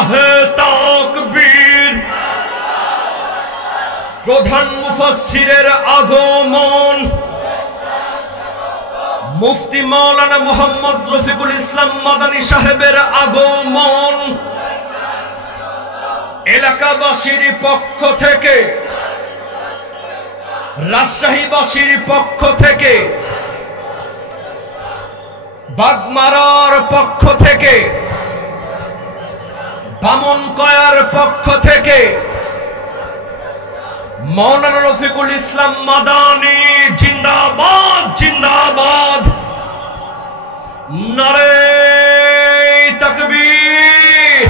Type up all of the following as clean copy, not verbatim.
লিল্লাহে তাকবীর। প্রধান মুফাসসিরের আগমন, মুফতি মাওলানা মুহাম্মদ রফিকুল ইসলাম মাদানী সাহেবের আগমন, এলাকাবাসীর পক্ষ থেকে, রাজশাহীবাসীর পক্ষ থেকে, বাগমারার পক্ষ থেকে, বামনকয়ার পক্ষ থেকে মাওলানা রফিকুল ইসলাম মাদানী জিন্দাবাদ জিন্দাবাদ, নারে তাকবীর।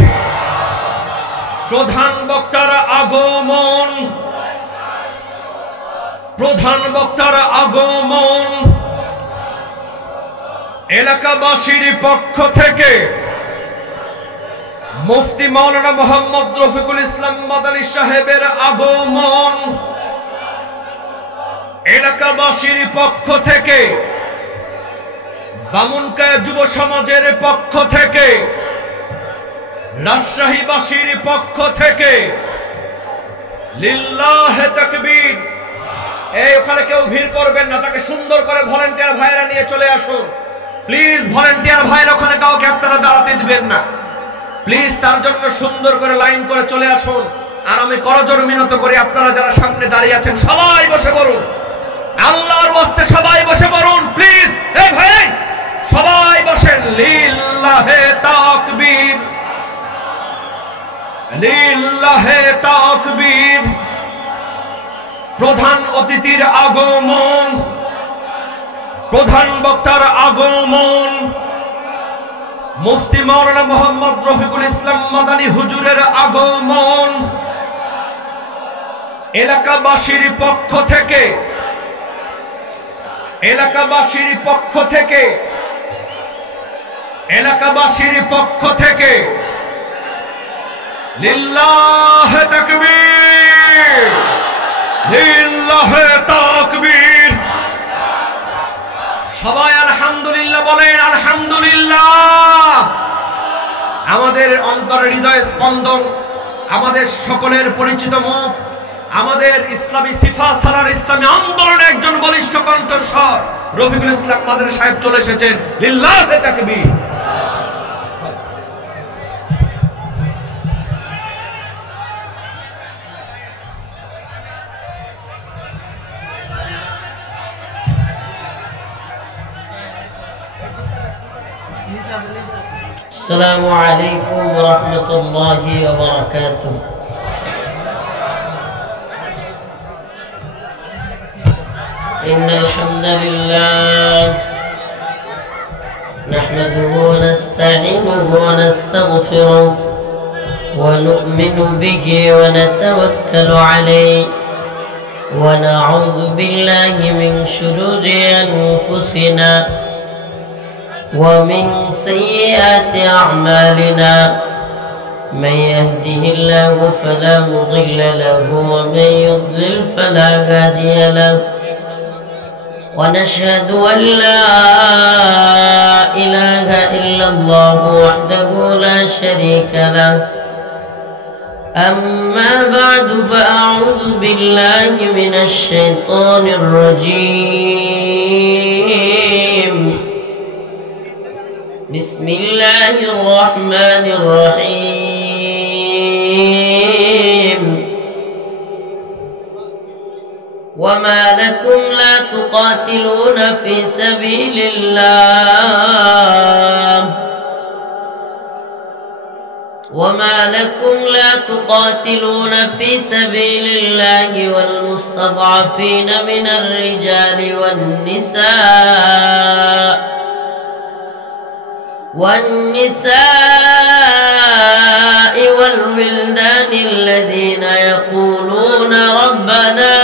প্রধান বক্তার আগমন, প্রধান বক্তার আগমন, এলাকাবাসীর পক্ষ থেকে মুফতি মাওলানা মুহাম্মদ রফিকুল ইসলাম মাদানী সাহেবের আগমন, এলাকাবাসীর পক্ষ থেকে, বামুনকায়া যুব সমাজের পক্ষ থেকে, রাজশাহীবাসীর পক্ষ থেকে লিল্লাহে তাকবীর। এই ওখানে কেউ ভিড় করবেন না, তাকে সুন্দর করে ভলান্টিয়ার ভাইরা নিয়ে চলে আসুন প্লিজ। ভলান্টিয়ার ভাইরা ওখানে কাউকে আপনারা দাঁড়াতে দিবেন না প্লিজ, তার জন্য সুন্দর করে লাইন করে চলে আসুন। আর আমি করজোড়ে মিনত করি, আপনারা যারা সামনে দাঁড়িয়ে আছেন সবাই বসে পড়ুন, আল্লাহর ওয়াস্তে সবাই বসে পড়ুন প্লিজ। এই ভাই সবাই বসেন। লিল্লাহে তাকবীর, লিল্লাহে তাকবীর। প্রধান অতিথির আগমন, প্রধান বক্তার আগমন, মুফতি মাওলানা মুহাম্মদ রফিকুল ইসলাম মাদানী হুজুরের আগমন, এলাকাবাসীর পক্ষ থেকে, এলাকাবাসীর পক্ষ থেকে, এলাকাবাসীর পক্ষ থেকে লিল্লাহে তাকবীর, লিল্লাহে তাকবীর। সবাই আলহামদুলিল্লাহ বলেন, আলহামদুলিল্লাহ। আমাদের অন্তরের হৃদয় স্পন্দন, আমাদের সকলের পরিচিত মুখ, আমাদের ইসলামী সিফা সালার ইসলামী আন্দোলনের একজন বলিষ্ঠ কণ্ঠস্বর রফিকুল ইসলাম মাদানী সাহেব চলে এসেছেন। লিল্লাহে তাকবীর। السلام عليكم ورحمة الله وبركاته. إن الحمد لله نحمده ونستعينه ونستغفره ونؤمن به ونتوكل عليه ونعوذ بالله من شرور أنفسنا ومن سيئات أعمالنا. من يهده الله فلا مضل له ومن يضلل فلا هادي له. ونشهد أن لا إله إلا الله وحده لا شريك له. أما بعد فأعوذ بالله من الشيطان الرجيم. بسم الله الرحمن الرحيم. وما لكم لا تقاتلون في سبيل الله وما لكم لا تقاتلون في سبيل الله والمستضعفين من الرجال والنساء والولدان الذين يقولون ربنا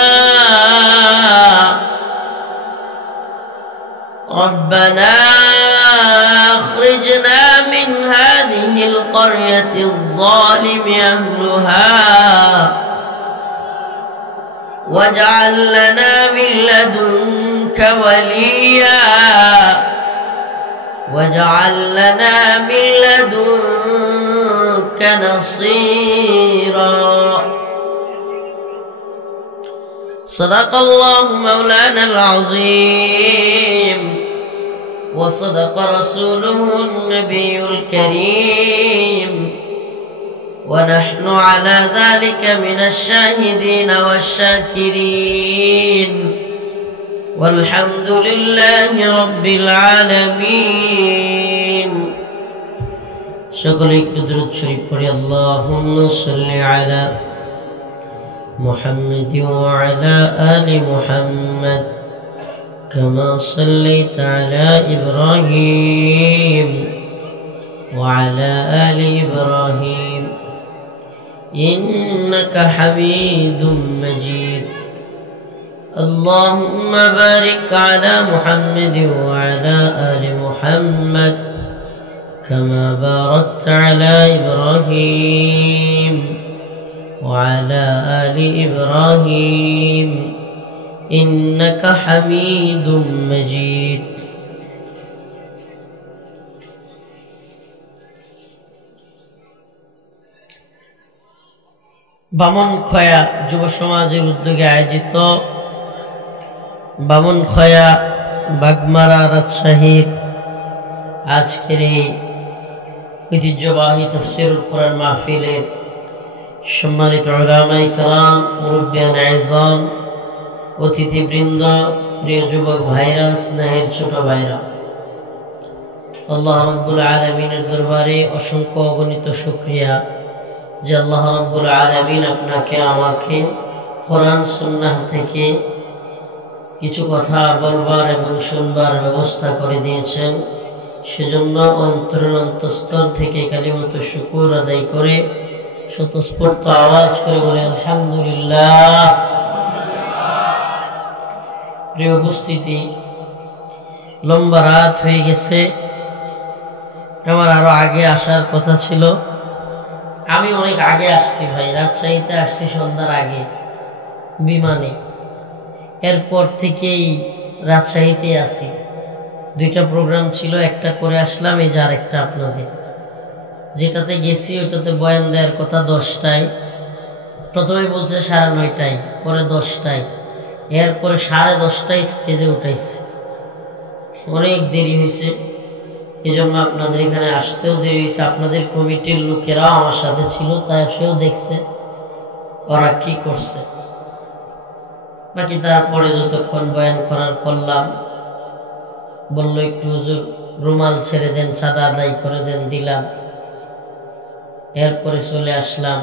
أخرجنا من هذه القرية الظالم أهلها واجعل لنا من لدنك وليا واجعل لنا من لدنك يجدك نصيرا. صدق الله مولانا العظيم وصدق رسوله النبي الكريم ونحن على ذلك من الشاهدين والشاكرين والحمد لله رب العالمين. সকলে একটু দরুদ শরীফ পড়ি। আল্লাহুম্মা সাল্লি আলা মুহাম্মাদ ওয়া আলা আলি মুহাম্মাদ কামা সাল্লাইতা আলা ইব্রাহিম ওয়া আলা আলি ইব্রাহিম ইন্নাকা হামিদুম মাজিদ। اللهم بارك على محمد وعلى آل محمد كما باركت على إبراهيم وعلى آل إبراهيم إنك حميد مجيد. বামনখয়া যুব সমাজের উদ্যোগে আয়োজিত বামনখয়া বাগমারা রাজশাহীর আজকের এই ঐতিহ্যবাহী তাফসীরুল কোরআন মাহফিলের সম্মানিত উলামায়ে কেরাম, মুরব্বিয়ান আযম, অতিথিবৃন্দ, প্রিয় যুবক ভাইরা, স্নেহের ছোট ভাইরা, আল্লাহ রাব্বুল আলামিনের দরবারে অসংখ্য অগণিত শুকরিয়া যে আল্লাহ রাব্বুল আলামিন আপনাকে আমাকে কোরআন সুন্নাহ থেকে কিছু কথা বলবার এবং শুনবার ব্যবস্থা করে দিয়েছেন। সেজন্য অন্তরের অন্তঃস্থল থেকে কালিমাতুশ শুকর আদায় করে স্বতঃস্ফূর্ত আওয়াজ করে বলে আলহামদুলিল্লাহ। প্রিয় উপস্থিতি, লম্বা রাত হয়ে গেছে, আমার আরো আগে আসার কথা ছিল। আমি অনেক আগে আসছি ভাই, রাজশাহীতে আসছি সন্ধ্যার আগে বিমানে। এরপর থেকেই রাজশাহীতে আছি। দুইটা প্রোগ্রাম ছিল, একটা করে আসলাম, এই যে আরেকটা আপনাদের। যেটাতে গেছি ওটাতে বয়ান দেওয়ার কথা 10টায়, প্রথমে বলছে 9:30, পরে 10টায়, এরপরে 10:30টায় স্টেজে উঠাইছে। অনেক দেরি হয়েছে, এই জন্য আপনাদের এখানে আসতেও দেরি হয়েছে। আপনাদের কমিটির লোকেরাও আমার সাথে ছিল, তাই সেও দেখছে ওরা কি করছে। বাকি তারপরে যতক্ষণ বয়ান করার করলাম, বললো একটু হুজুর রুমাল ছেড়ে দেন, চাঁদা আদায় করে দেন, দিলাম। এরপরে চলে আসলাম।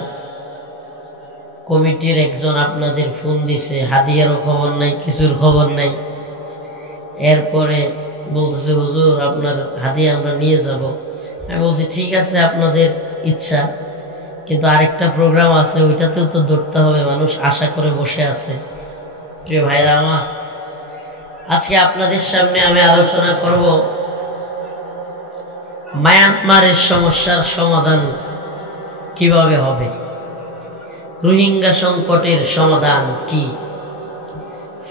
কমিটির একজন আপনাদের ফোন দিছে, হাদিয়ারও খবর নাই, কিছুর খবর নাই। এরপরে বলতেছে হুজুর আপনার হাদিয়া আমরা নিয়ে যাব। আমি বলছি ঠিক আছে, আপনাদের ইচ্ছা, কিন্তু আরেকটা প্রোগ্রাম আছে, ওইটাতেও তো ধরতে হবে, মানুষ আশা করে বসে আছে। প্রিয় ভাইরা আমার, আজকে আপনাদের সামনে আমি আলোচনা করব মায়ানমারের সমস্যার সমাধান কিভাবে হবে, রোহিঙ্গা সংকটের সমাধান কি,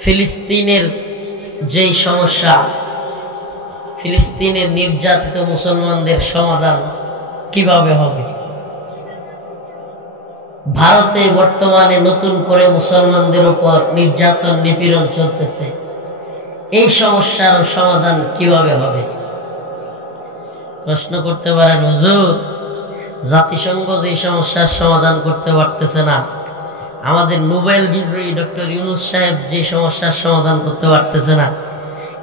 ফিলিস্তিনের যেই সমস্যা, ফিলিস্তিনের নির্যাতিত মুসলমানদের সমাধান কিভাবে হবে, ভারতে বর্তমানে নতুন করে মুসলমানদের উপর নির্যাতন নিপীড়ন চলতেছে, এই সমস্যার সমাধান কিভাবে হবে। প্রশ্ন করতে পারেন হুজুর, জাতিসংঘ যে সমস্যার সমাধান করতে পারতেছে না, আমাদের নোবেল বিজয়ী ডক্টর ইউনূস সাহেব যে সমস্যার সমাধান করতে পারতেছে না,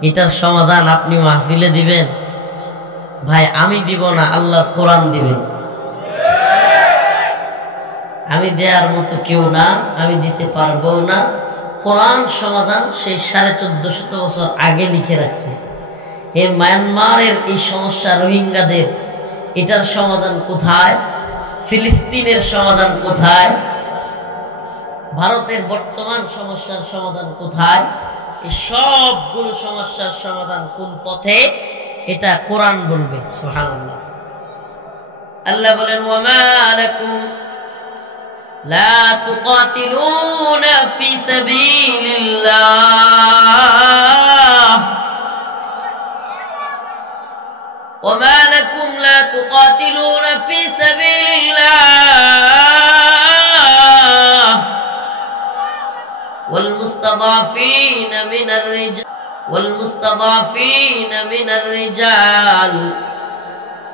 এটার সমাধান আপনি মাহফিলে দিবেন? ভাই আমি দিব না, আল্লাহর কোরআন দিবেন। আমি দেওয়ার মতো কেউ না, আমি দিতে পারবো না। কোরআন সমাধান সেই 1450 বছর আগে লিখে রাখছে। এই মায়ানমারের এই সমস্যা, রোহিঙ্গাদের, এটার সমাধান কোথায়? ফিলিস্তিনের সমাধান কোথায়? ভারতের বর্তমান সমস্যার সমাধান কোথায়? এই সবগুলো সমস্যার সমাধান কোন পথে, এটা কোরআন বলবে। সুবহানাল্লাহ। আল্লাহ বলেন ওয়ামা লাকুম লা তুকাতিলুনা ফি সাবিলিল্লাহ وما لكم لا تقاتلون في سبيل الله والمستضعفين من الرجال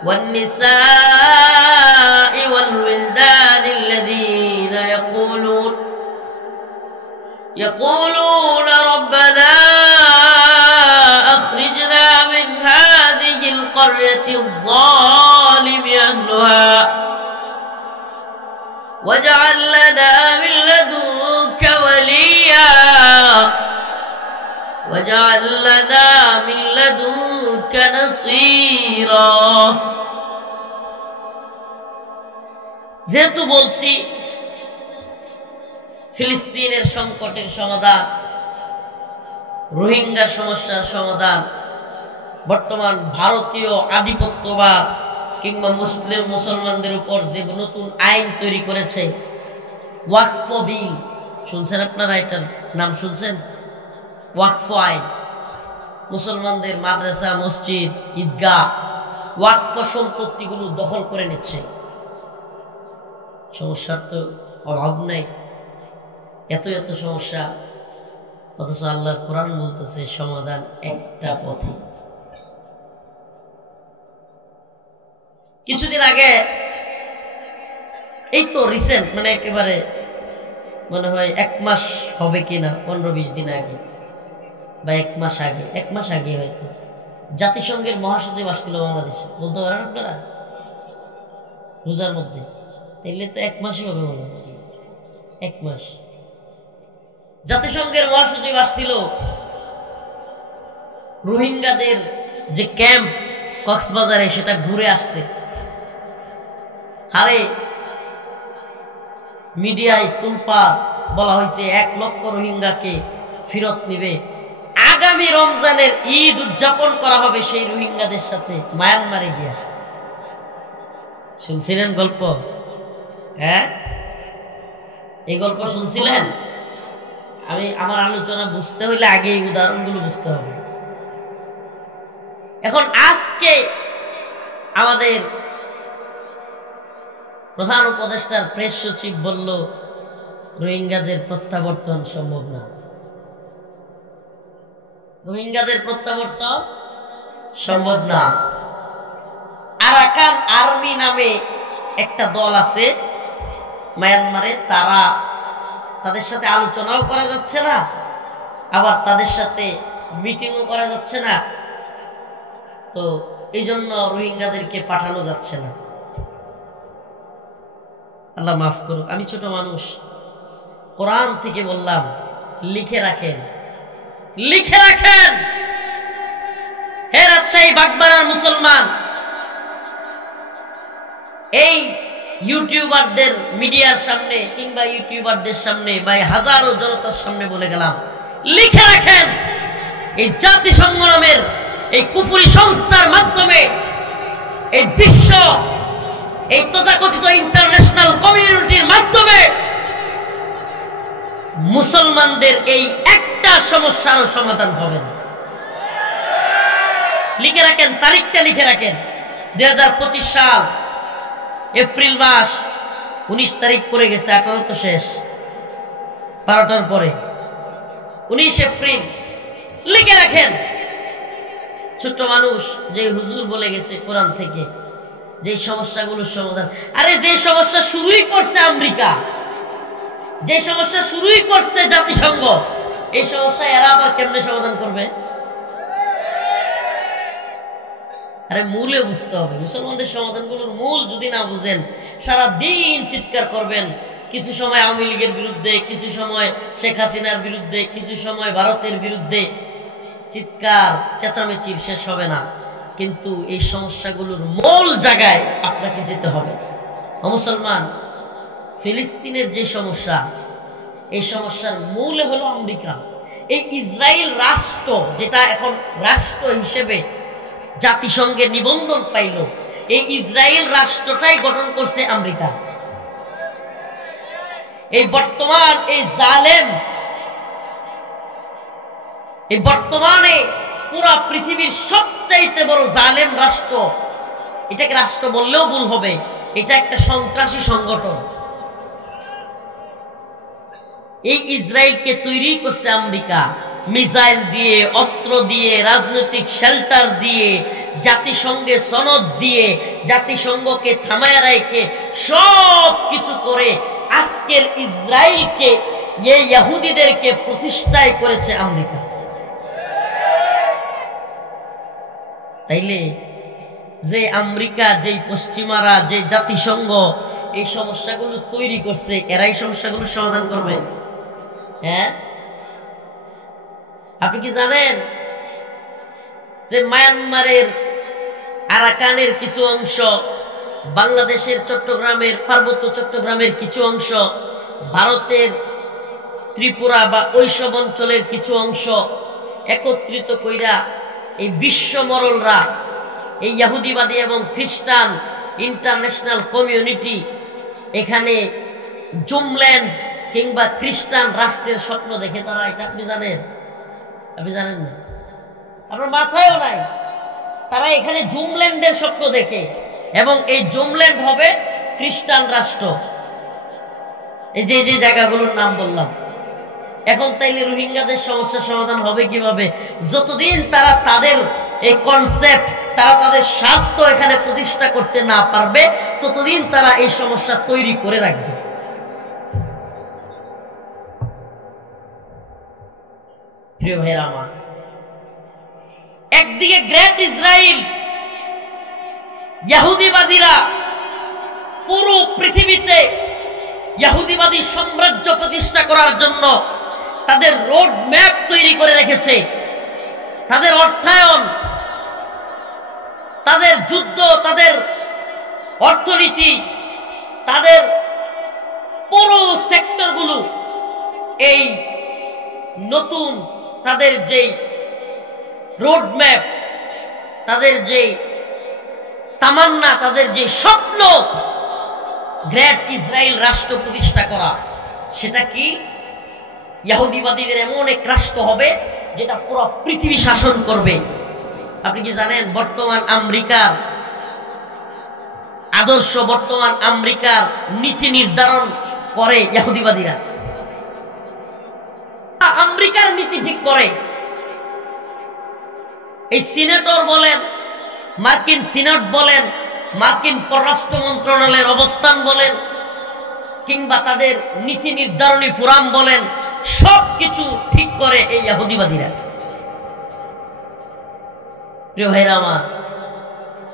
والنساء والولدان الذين يقولون ربنا أخرجنا من هذه القرية الظالم أهلها واجعل لنا من لدنك وليا واجعل لنا من لدنك نصيرا। যেহেতু বলছি ফিলিস্তিনের সংকটের সমাধান, রোহিঙ্গা সমস্যার সমাধান, বর্তমান ভারতীয় আধিপত্যবাদ কিংবা মুসলমানদের উপর যে নতুন আইন তৈরি করেছে ওয়াকফ বিল, শুনছেন আপনারা? এটার নাম শুনছেন? ওয়াকফ আইন। মুসলমানদের মাদ্রাসা, মসজিদ, ঈদগাহ, ওয়াকফ সম্পত্তিগুলো দখল করে নিচ্ছে। সমস্যার তো অভাব নাই, এত এত সমস্যা, অথচ আল্লাহর কোরআন বলতেছে সমাধান একটা পথে। কিছুদিন আগে, এই তো রিসেন্ট, মানে একেবারে মনে হয় 1 মাস হবে কিনা, 15-20 দিন আগে বা 1 মাস আগে হয়তো জাতিসংঘের মহাসচিব আসছিল বাংলাদেশে। বলতে পারেন আপনারা? রোজার মধ্যে, তাইলে তো 1 মাসই হবে মনে হয়, 1 মাস। জাতিসংঘের মহাসচিব আসছিল, রোহিঙ্গাদের যে ক্যাম্প কক্সবাজারে সেটা ঘুরে আসছে। আরে মিডিয়ায় তুলপাড়, বলা হয়েছে 1 লক্ষ রোহিঙ্গাকে ফেরত নিবে, আগামী রমজানের ঈদ উদযাপন করা হবে সেই রোহিঙ্গাদের সাথে মায়ানমারে গিয়া। শুনছিলেন গল্প? হ্যাঁ, এই গল্প শুনছিলেন? আমার আলোচনা বুঝতে হইলে আগে এই উদাহরণগুলো বুঝতে হবে। এখন আজকে আমাদের প্রধান উপদেষ্টার প্রেস সচিব বলল রোহিঙ্গাদের প্রত্যাবর্তন সম্ভব না। রোহিঙ্গাদের প্রত্যাবর্তন সম্ভব না। আরাকান আর্মি নামে একটা দল আছে মায়ানমারে, তাদের সাথে আলোচনাও করা যাচ্ছে না, আবার তাদের সাথে মিটিংও করা যাচ্ছে না, তো এই জন্য রোহিঙ্গাদেরকে পাঠানো যাচ্ছে না। আল্লাহ মাফ করুক, আমি ছোট মানুষ, কোরআন থেকে বললাম লিখে রাখেন, লিখে রাখেন। হে রাজশাহী বাগবাড়ার মুসলমান, এই ইউটিউবারদের মিডিয়ার সামনে কিংবা ইউটিউবারদের সামনে বা হাজারো জনতার সামনে বলে গেলাম, লিখে রাখেন, এই জাতিসংঘ নামের এই কুফরি সংস্থার মাধ্যমে এই বিশ্ব, এই তথাকথিত ইন্টারন্যাশনাল কমিউনিটির মাধ্যমে মুসলমানদের এই একটা সমস্যারও সমাধান হবে না। লিখে রাখেন, তারিখটা লিখে রাখেন, 2025 সাল এপ্রিল মাস 19 তারিখ পড়ে গেছে, 18 তো শেষ, 12টার পরে 19 এপ্রিল লিখে রাখেন। ছোট্ট মানুষ, যে হুজুর বলে গেছে কোরআন থেকে যে সমস্যাগুলোর সমাধান, আরে যে সমস্যা শুরুই করছে আমেরিকা, যে সমস্যা শুরুই করছে জাতিসংঘ, এই সমস্যা এরা আবার কেমনে সমাধান করবে? আরে মূলে বুঝতে হবে। মুসলমানদের সমাধানগুলোর মূল যদি না বুঝেন, সারা দিন চিৎকার করবেন, কিছু সময় আওয়ামী লীগের বিরুদ্ধে, কিছু সময় শেখ হাসিনার বিরুদ্ধে, কিছু সময় ভারতের বিরুদ্ধে, চিৎকার চেঁচামেচির শেষ হবে না। কিন্তু এই সমস্যাগুলোর মূল জায়গায় আপনাকে যেতে হবে। মুসলমান, ফিলিস্তিনের যে সমস্যা, এই সমস্যার মূলে হলো আমেরিকা। এই ইসরায়েল রাষ্ট্র, যেটা এখন রাষ্ট্র হিসেবে জাতিসংঘের নিবন্ধন পাইল, এই ইসরায়েল রাষ্ট্রটাই গঠন করছে আমেরিকা। এই বর্তমান এই জালেম, এই বর্তমানে পুরা পৃথিবীর সবচাইতে বড় জালেম রাষ্ট্র, এটাকে রাষ্ট্র বললেও ভুল হবে, এটা একটা সন্ত্রাসী সংগঠন। এই ইসরায়েলকে তৈরি করছে আমেরিকা, মিসাইল দিয়ে, অস্ত্র দিয়ে, রাজনৈতিক শেল্টার দিয়ে, জাতিসংঘে সনদ দিয়ে, জাতিসংঘকে থামায় রেখে সব কিছু করে আজকের ইসরায়েলকে, এই ইহুদিদেরকে প্রতিষ্ঠায় করেছে আমেরিকা। তাইলে যে আমেরিকা, যে পশ্চিমারা, যে জাতিসংঘ এই সমস্যাগুলো তৈরি করছে, এরাই সমস্যাগুলো সমাধান করবে? হ্যাঁ, আপনি কি জানেন যে মায়ানমারের আরাকানের কিছু অংশ, বাংলাদেশের চট্টগ্রামের, পার্বত্য চট্টগ্রামের কিছু অংশ, ভারতের ত্রিপুরা বা ওইসব অঞ্চলের কিছু অংশ একত্রিত কইরা এই বিশ্বমরলরা, এই ইহুদিবাদী এবং খ্রিস্টান ইন্টারন্যাশনাল কমিউনিটি এখানে জুমল্যান্ড কিংবা খ্রিস্টান রাষ্ট্রের স্বপ্ন দেখে তারা। এটা আপনি জানেন? আপনি জানেন না, আপনার মাথায়ও নাই। তারা এখানে জুমল্যান্ডের স্বপ্ন দেখে এবং এই জুমল্যান্ড হবে খ্রিস্টান রাষ্ট্র। এই যে যে জায়গাগুলোর নাম বললাম। এখন তাইলে রোহিঙ্গাদের সমস্যার সমাধান হবে কিভাবে? যতদিন তারা তাদের এই কনসেপ্ট, তারা তাদের স্বার্থ এখানে প্রতিষ্ঠা করতে না পারবে, ততদিন তারা এই সমস্যা তৈরি করে রাখবে। প্রিয় ভাইরা আমার, একদিকে গ্রেট ইসরায়েল, ইহুদিবাদীরা পুরো পৃথিবীতে ইহুদিবাদী সাম্রাজ্য প্রতিষ্ঠা করার জন্য তাদের রোড ম্যাপ তৈরি করে রেখেছে। তাদের অর্থায়ন, তাদের যুদ্ধ, তাদের অর্থনীতি, তাদের পুরো সেক্টরগুলো এই নতুন তাদের যে রোড ম্যাপ, তাদের যে তামান্না, তাদের যে স্বপ্ন গ্রেট ইসরায়েল রাষ্ট্র প্রতিষ্ঠা করা, সেটা কি? ইহুদিবাদীদের এমন এক রাষ্ট্র হবে যেটা পুরো পৃথিবী শাসন করবে। আপনি কি জানেন বর্তমান আমেরিকার আদর্শ, বর্তমান আমেরিকার নীতি নির্ধারণ করে ইহুদিবাদীরা? আমেরিকার নীতি ঠিক করে এই সিনেটর বলেন, মার্কিন সিনেট বলেন, মার্কিন পররাষ্ট্র মন্ত্রণালয়ের অবস্থান বলেন, কিংবা তাদের নীতি নির্ধারণী ফোরাম বলেন, সবকিছু ঠিক করে এই ইহুদিবাদীরা। প্রিয় ভাইরা আমার,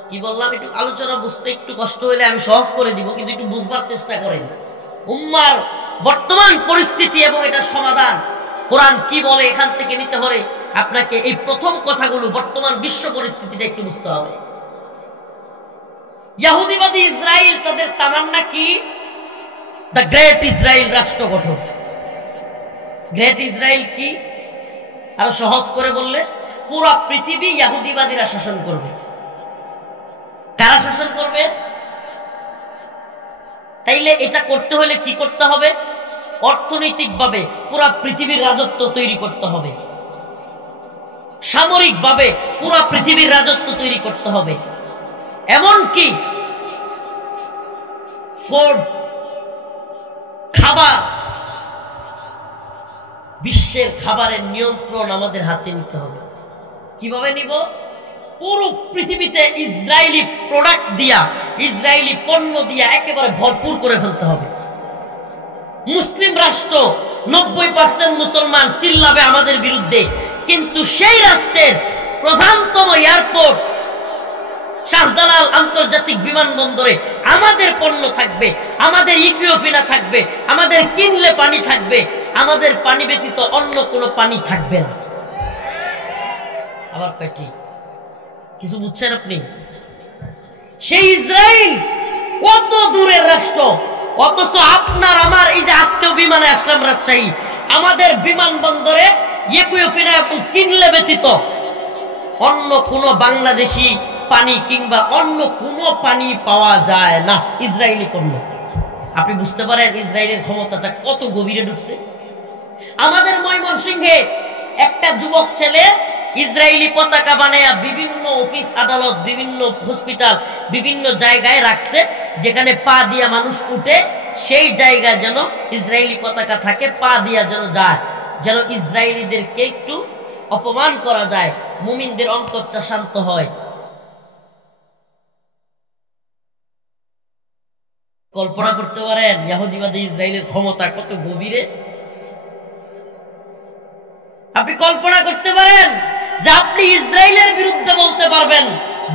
কি বললাম? একটু আলোচনা বুঝতে একটু কষ্ট হইলে আমি সহজ করে দিব, কিন্তু একটু বুঝবার চেষ্টা করেন উম্মার বর্তমান পরিস্থিতি এবং এটার সমাধান কোরআন কি বলে। এখান থেকে নিতে হলে আপনাকে এই প্রথম কথাগুলো, বর্তমান বিশ্ব পরিস্থিতিটা একটু বুঝতে হবে। ইহুদিবাদী ইসরায়েল, তাদের তামান্না কি? দ্য গ্রেট ইসরায়েল রাষ্ট্র গঠন। গ্রেট ইসরায়েল কি? আরো সহজ করে বললে, পুরো পৃথিবী ইহুদিবাদীরা শাসন করবে। কারা শাসন করবে? তাইলে এটা করতে হলে কি করতে হবে? অর্থনৈতিকভাবে পুরো পৃথিবীর রাজত্ব তৈরি করতে হবে, সামরিকভাবে পুরো পৃথিবীর রাজত্ব তৈরি করতে হবে। এমনকি ফুড, খাবার, বিশ্বের খাবারের নিয়ন্ত্রণ আমাদের হাতে নিতে হবে। কিভাবে নিব? পুরো পৃথিবীতে ইসরায়েলি প্রোডাক্ট দিয়া, ইসরায়েলি পণ্য দিয়া একেবারে ভরপুর করে ফেলতে হবে। মুসলিম রাষ্ট্র, 90% মুসলমান চিল্লাবে আমাদের বিরুদ্ধে, কিন্তু সেই রাষ্ট্রের প্রধানতম এয়ারপোর্ট শাহজালাল আন্তর্জাতিক বিমানবন্দরে আমাদের পণ্য থাকবে, আমাদের ইকুইফিনা থাকবে, আমাদের কিনলে পানি থাকবে, আমাদের পানি ব্যতীত অন্য কোনো পানি থাকবে না। আবার পেটি কিছু বুঝছেন আপনি? সেই ইসরায়েল কত দূরের রাষ্ট্র, অথচ আপনার আমার এই যে আজকেও বিমানে আসলাম রাজশাহী, আমাদের বিমানবন্দরে ইকুইফিনা এবং কিনলে ব্যতীত অন্য কোনো বাংলাদেশি পানি কিংবা অন্য কোনো পানি পাওয়া যায় না, ইসরায়েলি পণ্য। আপনি বুঝতে পারেন ইসরায়েলের ক্ষমতাটা কত গভীরে ঢুকছে। আমাদের ময়মনসিংহে একটা যুবক ছেলে ইসরায়েলি পতাকা বানায়া বিভিন্ন অফিস আদালত, বিভিন্ন হসপিটাল, বিভিন্ন জায়গায় রাখছে, যেখানে পা দিয়া মানুষ উঠে সেই জায়গা যেন ইসরায়েলি পতাকা থাকে, পা দিয়া যেন যায়, যেন ইসরায়েলিদেরকে একটু অপমান করা যায়, মুমিনদের অন্তরটা শান্ত হয়। কল্পনা করতে পারেন ইহুদিবাদী ইসরায়েলের ক্ষমতা কত গভীরে? আপনি কল্পনা করতে পারেন যে আপনি ইসরায়েলের বিরুদ্ধে বলতে পারবেন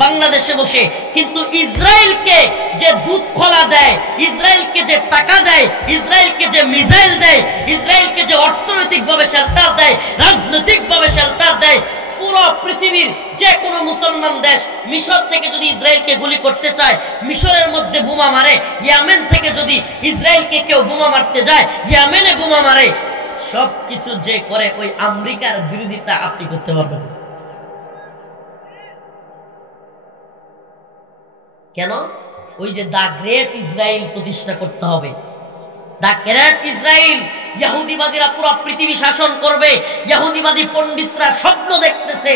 বাংলাদেশে বসে, কিন্তু ইসরায়েলকে যে দুধ খোলা দেয়, ইসরায়েলকে যে টাকা দেয়, ইসরায়েলকে যে মিসাইল দেয়, ইসরায়েলকে যে অর্থনৈতিকভাবে শেল্টার দেয়, রাজনৈতিকভাবে শেল্টার দেয়, পুরো পৃথিবীর যে কোনো মুসলমান দেশ মিশর থেকে যদি ইসরায়েলকে গুলি করতে চায় মিশরের মধ্যে বোমা মারে, ইয়েমেন থেকে যদি ইসরায়েলকে কেউ বোমা মারতে যায় ইয়েমেনে বোমা মারে, সবকিছু যে করে ওই আমেরিকার বিরোধিতা আপনি করতে পারবেন কেন? ওই যে দা গ্রেট ইসরায়েল প্রতিষ্ঠা করতে হবে। দা গ্রেট ইসরায়েল, ইহুদিবাদীরা পুরো পৃথিবী শাসন করবে। ইহুদিবাদী পণ্ডিতরা স্বপ্ন দেখতেছে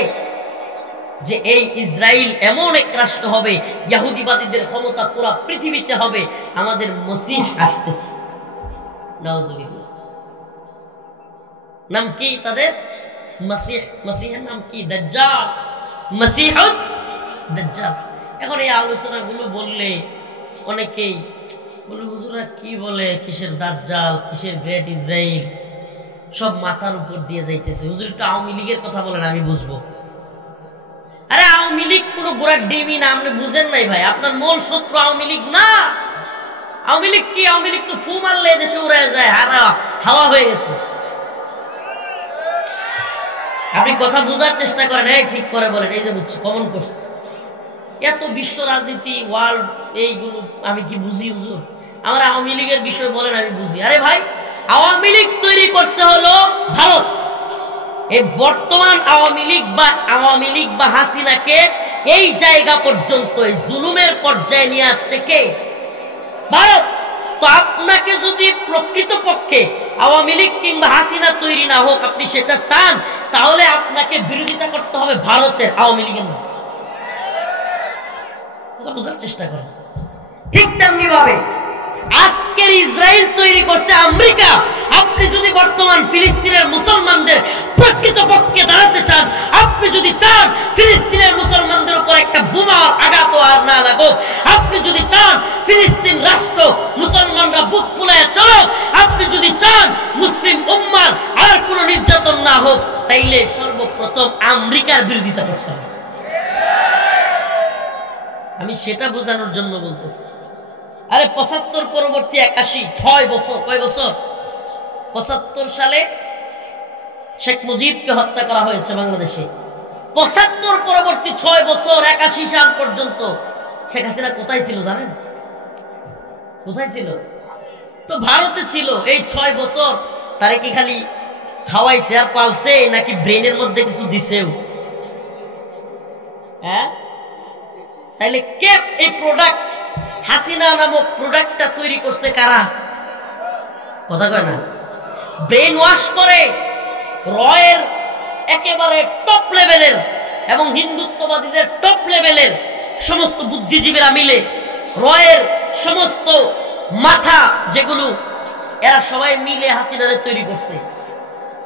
যে এই ইসরায়েল এমন এক রাষ্ট্র হবে, ইহুদিবাদীদের ক্ষমতা পুরো পৃথিবীতে হবে। আমাদের মসিহ আসতেছে, নাউজুবিল্লাহ। নাম কি তাদের? মসিহ। মসিহের নাম কি? দাজ্জাল, মসিহুদ দাজ্জাল। এখন এই আলোচনাগুলো বললে অনেকেই বলে, হুজুরা কি বলে, কিসের দাজ্জাল, কিসের গ্রেট ইসরায়েল, সব মাথার উপর দিয়ে যাইতেছে। হুজুর একটু আওয়ামী লীগের কথা বলেন, আমি বুঝবো। আরে আওয়ামী লীগ কোনো গোড়ার ডিমই না, আপনি বুঝেন নাই ভাই। আপনার মূল শত্রু আওয়ামী লীগ না। আওয়ামী লীগ কি? আওয়ামী লীগ তো ফু মারলে দেশে উড়ে যায়, হাওয়া হয়ে গেছে। আপনি কথা বোঝার চেষ্টা করেন, এই ঠিক করে বলেন, এই যে বুঝছি, কমন করছে। এত বিশ্ব রাজনীতি, ওয়ার্ল্ড, এইগুলো আমি কি বুঝি হুজুর? আমার আওয়ামী লীগের বিষয় বলেন, আমি বুঝি। আরে ভাই, আওয়ামী লীগ তৈরি করছে হলো ভারত। এই বর্তমান আওয়ামী লীগ বা হাসিনাকে এই জায়গা পর্যন্ত, এই জুলুমের পর্যায়ে নিয়ে আসছে কে? ভারত। তো আপনাকে যদি প্রকৃতপক্ষে আওয়ামী লীগ কিংবা হাসিনা তৈরি না হোক, আপনি সেটা চান, তাহলে আপনাকে বিরোধিতা করতে হবে ভারতের, আওয়ামী লীগের না। বোঝার চেষ্টা করেন। ঠিক তেমনি ভাবে আজকের ইসরায়েল তৈরি করছে আমেরিকা। আপনি যদি বর্তমান ফিলিস্তিনের মুসলমানদের প্রকৃতপক্ষে দাঁড়াতে চান, আপনি যদি চান ফিলিস্তিনের মুসলমানদের উপর একটা বোমা আঘাত আর না লাগুক, আপনি যদি চান ফিলিস্তিন রাষ্ট্র মুসলমানরা বুক ফুলায় চলো, আপনি যদি চান মুসলিম উম্মার আর কোনো নির্যাতন না হোক, তাইলে সর্বপ্রথম আমেরিকার বিরোধিতা করতে হবে। আমি সেটা বোঝানোর জন্য বলতেছি। আরে ৭৫ পরবর্তী ৮১, ৬ বছর, কয় বছর? ৭৫ সালে শেখ মুজিবকে হত্যা করা হয়েছে বাংলাদেশে। ৭৫ পরবর্তী ৬ বছর, ৮১ সাল পর্যন্ত শেখ হাসিনা কোথায় ছিল জানেন? কোথায় ছিল? তো ভারতে ছিল। এই ৬ বছর তারে কি খালি খাওয়াইছে আর পালছে, নাকি ব্রেনের মধ্যে কিছু দিছেও? হ্যাঁ, তাইলে কে এই প্রোডাক্ট, হাসিনা নামক প্রোডাক্টটা তৈরি করছে? কারা? কথা কয় না। ব্রেন ওয়াশ করে রয়ের একেবারে টপ লেভেলের এবং হিন্দুত্ববাদীদের টপ লেভেলের সমস্ত বুদ্ধিজীবীরা মিলে রয়ের সমস্ত মাথা যেগুলো, এরা সবাই মিলে হাসিনারে তৈরি করছে।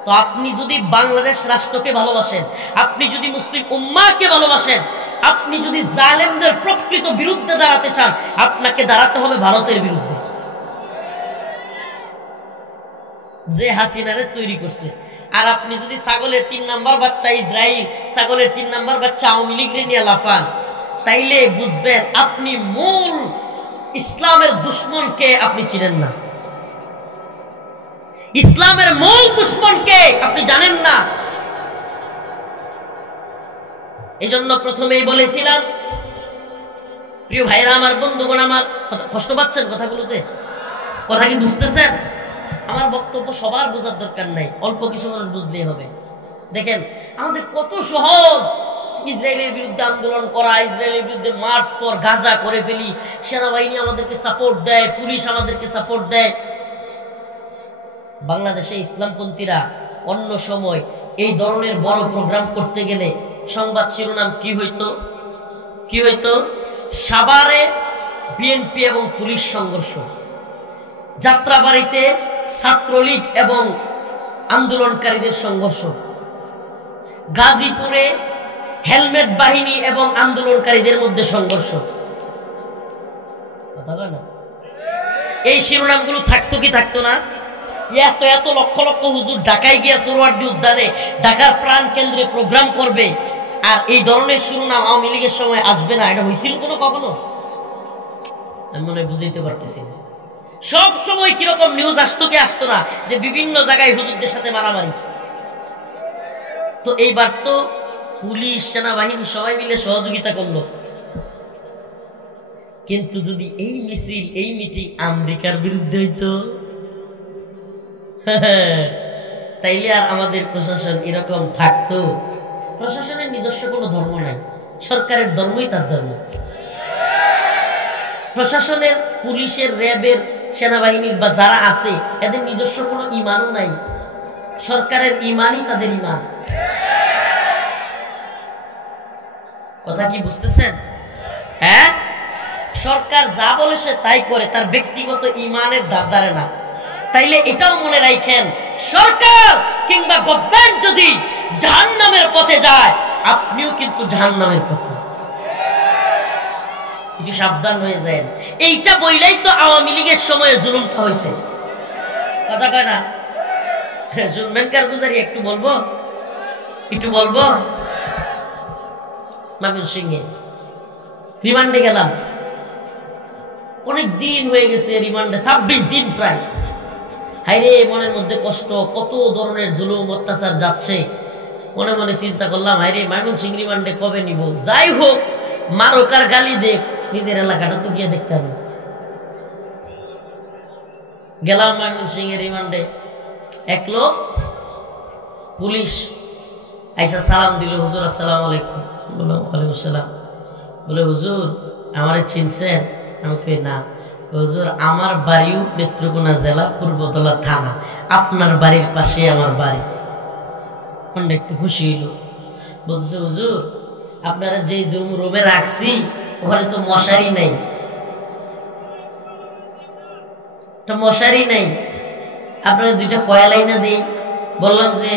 তো আপনি যদি বাংলাদেশ রাষ্ট্রকে ভালোবাসেন, আপনি যদি মুসলিম উম্মাহকে ভালোবাসেন, আপনি যদি জালেমদের প্রকৃত বিরুদ্ধে দাঁড়াতে চান, আপনাকে দাঁড়াতে হবে ভারতের বিরুদ্ধে, যে হাসিনারে তৈরি করছে। আর আপনি যদি ছাগলের ৩ নাম্বার বাচ্চা ইসরায়েল, ছাগলের 3 নাম্বার বাচ্চা আওয়ামী লীগ নিয়ে লাফান, তাইলে বুঝবেন আপনি মূল ইসলামের দুশ্মনকে আপনি চিনেন না। ইসলামের মূল দুশ্মনকে আপনি জানেন না। এজন্য প্রথমেই বলেছিলাম, প্রিয় ভাইরা আমার, বন্ধুগণ আমার, কষ্ট পাচ্ছেন কথাগুলোতে? কথা কি বুঝতেছেন? আমার বক্তব্য সবার বোঝার দরকার নাই, অল্প কিছু মানুষ বুঝলেই হবে। দেখেন আমাদের কত সহজ ইসরায়েলের বিরুদ্ধে আন্দোলন করা, ইসরায়েলের বিরুদ্ধে মার্চ পর গাজা করে ফেলি, সেনাবাহিনী আমাদেরকে সাপোর্ট দেয়, পুলিশ আমাদেরকে সাপোর্ট দেয়। বাংলাদেশে ইসলামপন্থীরা অন্য সময় এই ধরনের বড় প্রোগ্রাম করতে গেলে সংবাদ শিরোনাম কি হইতো? সাভারে বিএনপি এবং পুলিশ সংঘর্ষ, যাত্রাবাড়িতে ছাত্রলীগ এবং আন্দোলনকারীদের সংঘর্ষ, গাজীপুরে হেলমেট বাহিনী এবং আন্দোলনকারীদের মধ্যে সংঘর্ষ। এই শিরোনামগুলো থাকতো কি থাকতো না? এত এত লক্ষ লক্ষ হুজুর ঢাকায় গিয়া সোহরাওয়ার্দী উদ্যানে ঢাকার প্রাণ কেন্দ্রে প্রোগ্রাম করবে, আর এই ধরনের শিরোনাম আওয়ামী লীগের সময় আসবে না, এটা হয়েছিল কখনো? আমি মনে হয় বুঝাইতে পারতেছি না। সব সময় কিরকম নিউজ আসতো কি আসতো না যে বিভিন্ন জায়গায় হুজুরদের সাথে মারামারি। তো এইবার তো পুলিশ, সেনাবাহিনী সবাই মিলে সহযোগিতা করলো। কিন্তু যদি এই মিছিল, এই মিটিং আমেরিকার বিরুদ্ধে হইতো, তাইলে আর আমাদের প্রশাসন এরকম থাকতো? প্রশাসনের নিজস্ব কোনো ধর্ম নাই, সরকারের ধর্মই তার ধর্ম। প্রশাসনের, পুলিশের, র্যাবের, সেনাবাহিনীর বা যারা আছে এদের নিজস্ব কোনো ইমানও নাই, সরকারের ইমানই তাদের ইমান। কথা কি বুঝতেছেন? হ্যাঁ, সরকার যা বলে সে তাই করে, তার ব্যক্তিগত ইমানের ধার ধারে না। তাইলে এটাও মনে রাখেন, সরকার কিংবা গভর্নমেন্ট যদি জাহান্নামের পথে যায়, আপনিও কিন্তু জাহান্নামের পথে। একটু সাবধান হয়ে যায়। এইটা বইলেই তো আওয়ামী লীগের সময়ে জুলুমটা হয়েছে। কথা কয় না? জুলমেন কারগুজারি একটু বলবো, ময়মনসিংহে রিমান্ডে গেলাম, অনেক দিন হয়ে গেছে রিমান্ডে, 26 দিন প্রায়। হাইরে মনের মধ্যে কষ্ট, কত ধরনের জুলুম অত্যাচার যাচ্ছে। মনে মনে চিন্তা করলাম, হাইরে ময়মনসিংহ রিমান্ডে কবে নিব? যাই হোক, মারকার গালি দেখ, নিজের এলাকাটা তো গিয়ে দেখতে হবে। গেলাম ময়মনসিংহের রিমান্ডে। এক লোক পুলিশ আইসা সালাম দিল, হুজুর আসসালামু আলাইকুম। বললাম ওয়ালাইকুম আসসালাম। বলে হুজুর আমারে চিনছেন? আমাকে না। হুজুর আমার বাড়িও নেত্রকোনা জেলা পূর্বতলা থানা, আপনার বাড়ির পাশে আমার বাড়ি। একটু খুশি হইল। বলছে হুজুর আপনারা যে রুমে রাখছি ওখানে তো মশারি নাই, মশারি নাই, আপনারা দুইটা কয়েল এনে দেই। বললাম যে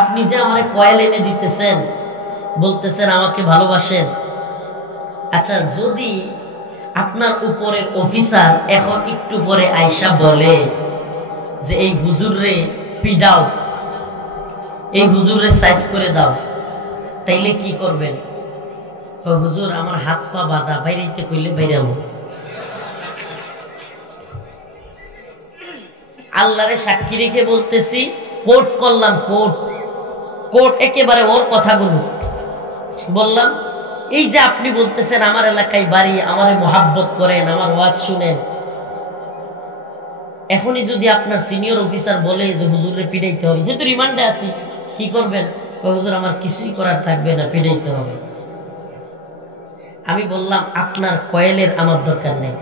আপনি যে আমার কয়েল এনে দিতেছেন, বলতেছেন আমাকে ভালোবাসেন, আচ্ছা যদি আপনার উপরের অফিসার এখন একটু পরে আয়সা বলে যে এই হুজুররে পিডাও, এই হুজুররে সাইজ করে দাও, তাইলে কি করবেন? হুজুর আমার হাত পা বাঁধা, বাইরেতে কইলে বাইরাবো। আল্লাহরে সাক্ষী রেখে বলতেছি, কোর্ট করলাম, কোর্ট একেবারে ওর কথাগুলো বললাম। এই যে আপনি বলতেছেন আমার এলাকায় বাড়ি, আমারে মোহাব্বত করেন, আমার ওয়াজ শুনেন, এখনই যদি আপনার সিনিয়র অফিসার বলে যে হুজুরে পিড়াইতে হবে, যেহেতু রিমান্ডে আছি, কি করবেন? হুজুর আমার কিছুই করার থাকবে না, পিড়াইতে হবে। আমি বললাম আপনার কয়েলের আমার দরকার নেই,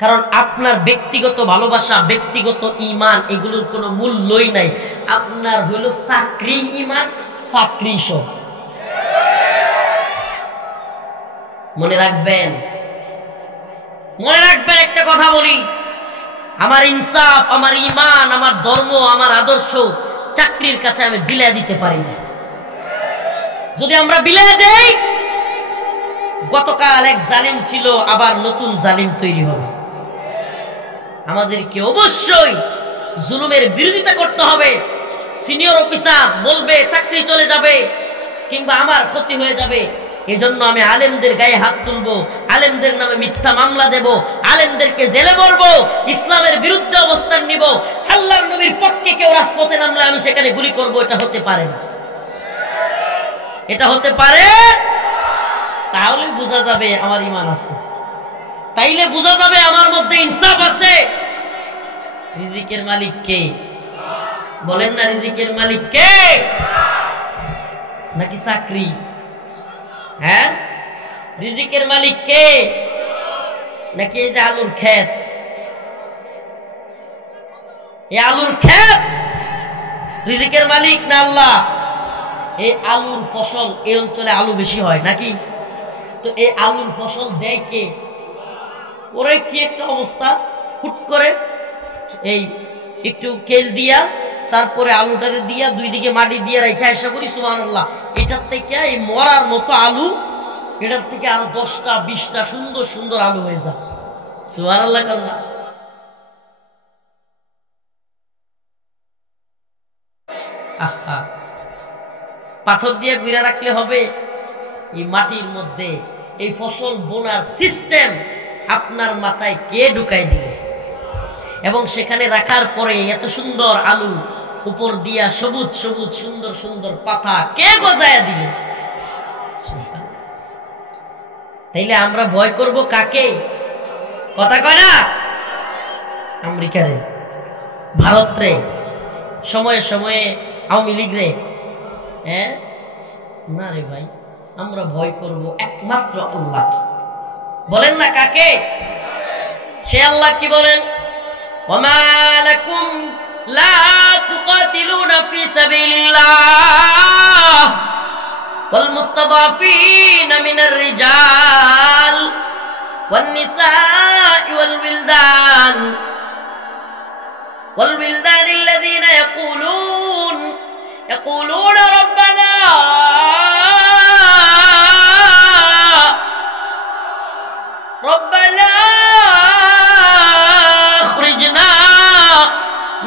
কারণ আপনার ব্যক্তিগত ভালোবাসা, ব্যক্তিগত ঈমান এগুলোর কোনো মূল্যই নাই। আপনার হইল চাকরি ঈমান, চাকরি সব। মনে রাখবেন একটা কথা বলি, আমার ইনসাফ, আমার ঈমান, আমার ধর্ম, আমার আদর্শ চাকরির কাছে আমি বিলিয়ে দিতে পারি না। যদি আমরা বিলিয়ে দেই, গতকাল এক জালিম ছিল, আবার নতুন জালিম তৈরি হবে। আমাদেরকে অবশ্যই জুলুমের বিরোধিতা করতে হবে। সিনিয়র অফিসার বলবে চাকরি চলে যাবে কিংবা আমার ক্ষতি হয়ে যাবে, এজন্য আমি আলেমদের গায়ে হাত তুলবো, আলেমদের নামে মিথ্যা মামলা দেব, আলেমদেরকে জেলে ভরবো, ইসলামের বিরুদ্ধে অবস্থান নিব। আল্লাহর নবীর পক্ষে কেউ রাজপথে নামলে আমি সেখানে গুলি করব, এটা হতে পারে না। এটা হতে পারে, তাহলে বোঝা যাবে আমার ঈমান আছে, তাইলে বোঝা যাবে আমার মধ্যে ইনসাফ আছে। রিজিকের মালিক কে? বলেন না, রিজিকের মালিক কে? নাকি চাকরি? হ্যাঁ, রিজিকের মালিক কে? নাকি এই যে আলুর ক্ষেত? এই আলুর ক্ষেত রিজিকের মালিক না আল্লাহ? এই আলুর ফসল, এই অঞ্চলে আলু বেশি হয় নাকি? তো এই আলুর ফসল দেয় কে? ওরে কি একটা অবস্থা, হুট করে এই একটু কেল দিয়া তারপরে আলুটারে দিয়া দুই দিকে মাটি দিয়ে রেখে আসা করি সুবহানাল্লাহ, এটার থেকে এই মরার মতো আলু, এটার থেকে আরো 10টা 20টা সুন্দর সুন্দর আলু হয়ে যায়। সুবহানাল্লাহ কান্না। আহা, পাথর দিয়ে ঘুরে রাখলে হবে? এই মাটির মধ্যে এই ফসল বোনার সিস্টেম আপনার মাথায় কে ঢুকাই দিবে? এবং সেখানে রাখার পরে এত সুন্দর আলু উপর দিয়া সবুজ সবুজ সুন্দর সুন্দর পাতা কে গজায়া দিবে? তাইলে আমরা ভয় করব কাকে? কথা কয় না? আমেরিকা রে, ভারত রে, সময়ে সময়ে আওয়ামী লীগ রে? হ্যাঁ না রে ভাই, আমরা ভয় করব একমাত্র আল্লাহকে। বলেন না কাকে? সে আল্লাহ কি বলেন? ওমা লাকুম লা তুকাতিলুনা ফি সাবিলিল্লাহ ওয়াল মুস্তাদাফিনা মিনার রিজাল ওয়ান নিসাই ওয়াল বিলদান الذين يقولون ربنا اخرجنا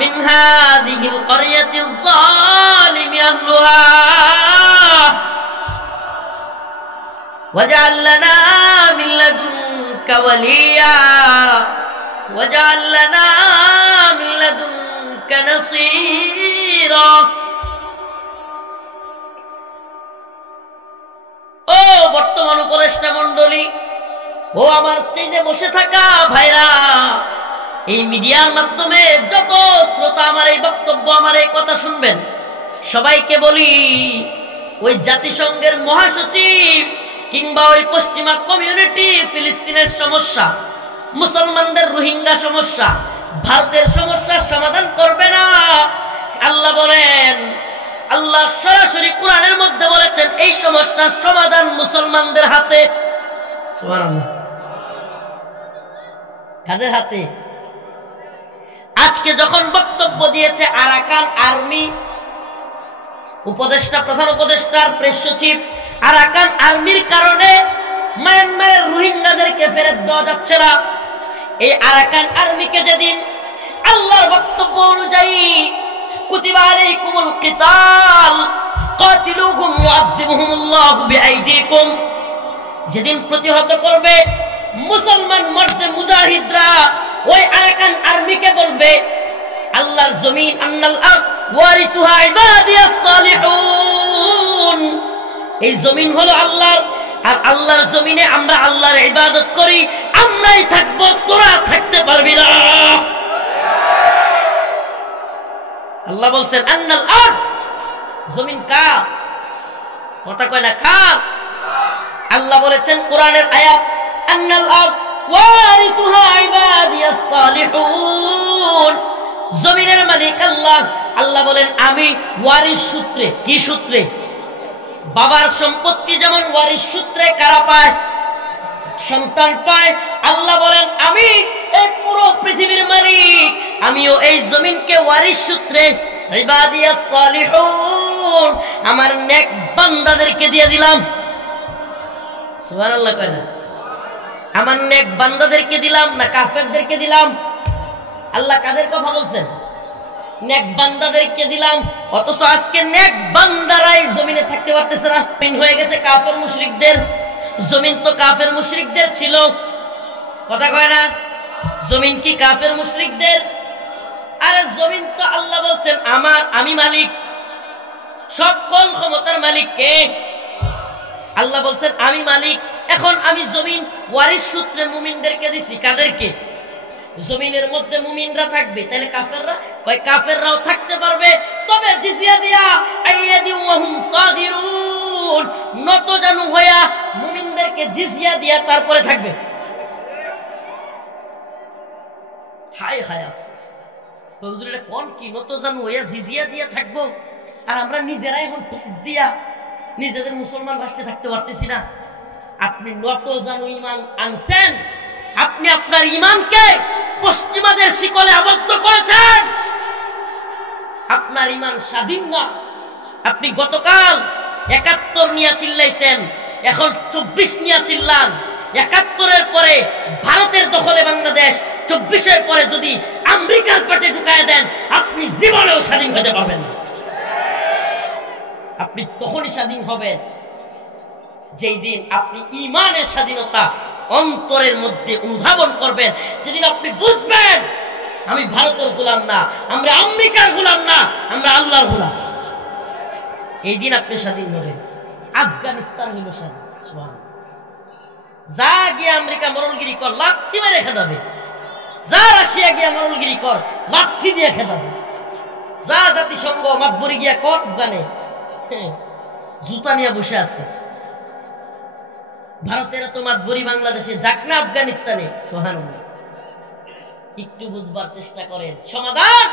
من هذه القرية الظالم أهلها واجعل لنا من لدنك وليا واجعل لنا من لدنك نصيرا। ও বর্তমান উপদেষ্টা মণ্ডলী, ও আমার স্টেজে বসে থাকা ভাইরা, এই মিডিয়ার মাধ্যমে যত শ্রোতা আমার এই বক্তব্য, আমার এই কথা শুনবেন, সবাইকে বলি, ওই জাতিসংঘের মহাসচিব কিংবা ওই পশ্চিমা কমিউনিটি ফিলিস্তিনের সমস্যা, মুসলমানদের রোহিঙ্গা সমস্যা, ভারতের সমস্যার সমাধান করবে না। আল্লাহ বলেন, আল্লাহ সরাসরি কোরআনের মধ্যে বলেছেন এই সমস্যার সমাধান মুসলমানদের হাতে। সুবহানাল্লাহ। কাদের হাতে? আজকে যখন বক্তব্য দিয়েছে আরাকান আর্মি উপদেষ্টা, প্রধান উপদেষ্টার প্রেস সচিব, আরাকান আর্মির কারণে মায়ানমারের রোহিঙ্গাদেরকে ফেরত দেওয়া যাচ্ছে না। এই আরাকান আর্মিকে যেদিন আল্লাহর বক্তব্য অনুযায়ী কুতিবা আলাইকুমুল কিতাল কাতিলুহুম ইউআযিবুহুমুল্লাহু বিআইদিকুম, যেদিন প্রতিহত করবে মুসলমান মর্দে মুজাহিদরা, ওই আরাকান আর্মিকে বলবে আল্লাহর জমিন, আন্নাল আরদ ওয়ারিসুহা ইবাদিয়াস সালিহুন, এই জমিন হলো আল্লাহর, আর আল্লাহর জমিনে আমরা আল্লাহর ইবাদত করি, আমরাই থাকবো, তোরা থাকতে পারবি না। আল্লাহ বলছেন আন্নাল আরদ, জমিন কার? কথা কয় না কার? আল্লাহ বলেছেন কোরআনের আয়াত, আন্নাল আরদ ওয়ারিসুহা ইবাদিয়াস সালিহুন, জমিনের মালিক আল্লাহ। আল্লাহ বলেন আমি ওয়ারিস সূত্রে, কি সূত্রে? বাবার সম্পত্তি যেমন ওয়ারিস সূত্রে কারা পায়? সন্তান পায়। আল্লাহ বলেন আমি এই পুরো পৃথিবীর মালিক, আমিও এই জমিনকে ওয়ারিস সূত্রে ইবাদিয়াস সালিহুন, আমার নেক বান্দাদেরকে দিয়ে দিলাম। সুবহানাল্লাহ কয় না? আমার নেক বান্দাদেরকে দিলাম না কাফেরদেরকে দিলাম? আল্লাহ কাদের কথা বলছেন? নেক বান্দাদেরকে দিলাম। অথচ আজকে নেক বান্দারাই জমিনে থাকতে পারতেছে না, পিন হয়ে গেছে কাফের মুশরিকদের। জমিন তো কাফের মুশরিকদের ছিল, কথা কয় না? জমিন কি কাফের মুশরিকদের? আরে জমিন তো আল্লাহ বলছেন আমার, আমি মালিক, সকল ক্ষমতার মালিক কে? আল্লাহ বলছেন আমি মালিক। এখন আমি জমিন ওয়ারিস সূত্রে মুমিনদেরকে দিছি। কাদেরকে? জমিনের মধ্যে মুমিনরা থাকবে, তাহলে কাফেররা? কয় কাফেররাও থাকতে পারবে, তবে জিজিয়া দিয়া আইয়াদি ওয়া হুম সাগিরুন, নত জানু হইয়া মুমিনদেরকে জিজিয়া দিয়া তারপরে থাকবে। হায় হায় আফসোস, তো হুজুর এটা কোন কি? নত জানু হইয়া জিজিয়া দিয়া থাকবো, আর আমরা নিজেরাই এখন ট্যাক্স দিয়া নিজেদের মুসলমান রাষ্ট্রে থাকতে পারতেছি না। আপনি নত জানু ইমান আনছেন, আপনি আপনার ঈমানকে পশ্চিমাদের শিকলে আবদ্ধ করেছেন। আপনার ঈমান স্বাধীন না। আপনি গতকাল ৭১ নিয়ে চিল্লাইছেন, এখন ২৪ নিয়ে চিল্লান। ৭১-এর পরে ভারতের দখলে বাংলাদেশ, ২৪-এর পরে যদি আমেরিকার পেটে ঢুকায় দেন, আপনি জীবনেও স্বাধীন হতে পারবেন না। আপনি তখনই স্বাধীন হবেন যেই দিন আপনি ঈমানের স্বাধীনতা অন্তরের মধ্যে অনুধাবন করবেন, যেদিন আপনি বুঝবেন আমি ভারতের গোলাম না, আমরা আমেরিকার গোলাম না, আমরা আল্লাহর গোলাম। এই দিন আপনি স্বাধীন হবেন। আফগানিস্তান হইল স্বাধীন। যা গিয়ে আমেরিকা মরলগিরি কর, লাঠি মেরে খেদাবে। যা রাশিয়া গিয়া মরলগিরি কর, লাঠি দিয়ে খেদাবে। যা জাতিসংঘ মাতবরি গিয়া কর, আফগানে জুতা নিয়ে বসে আছে। ভারতের এত মাতবরি বাংলাদেশে যাক না আফগানিস্তানে। সুবহানাল্লাহ। একটু বুঝবার চেষ্টা করেন। সমাধান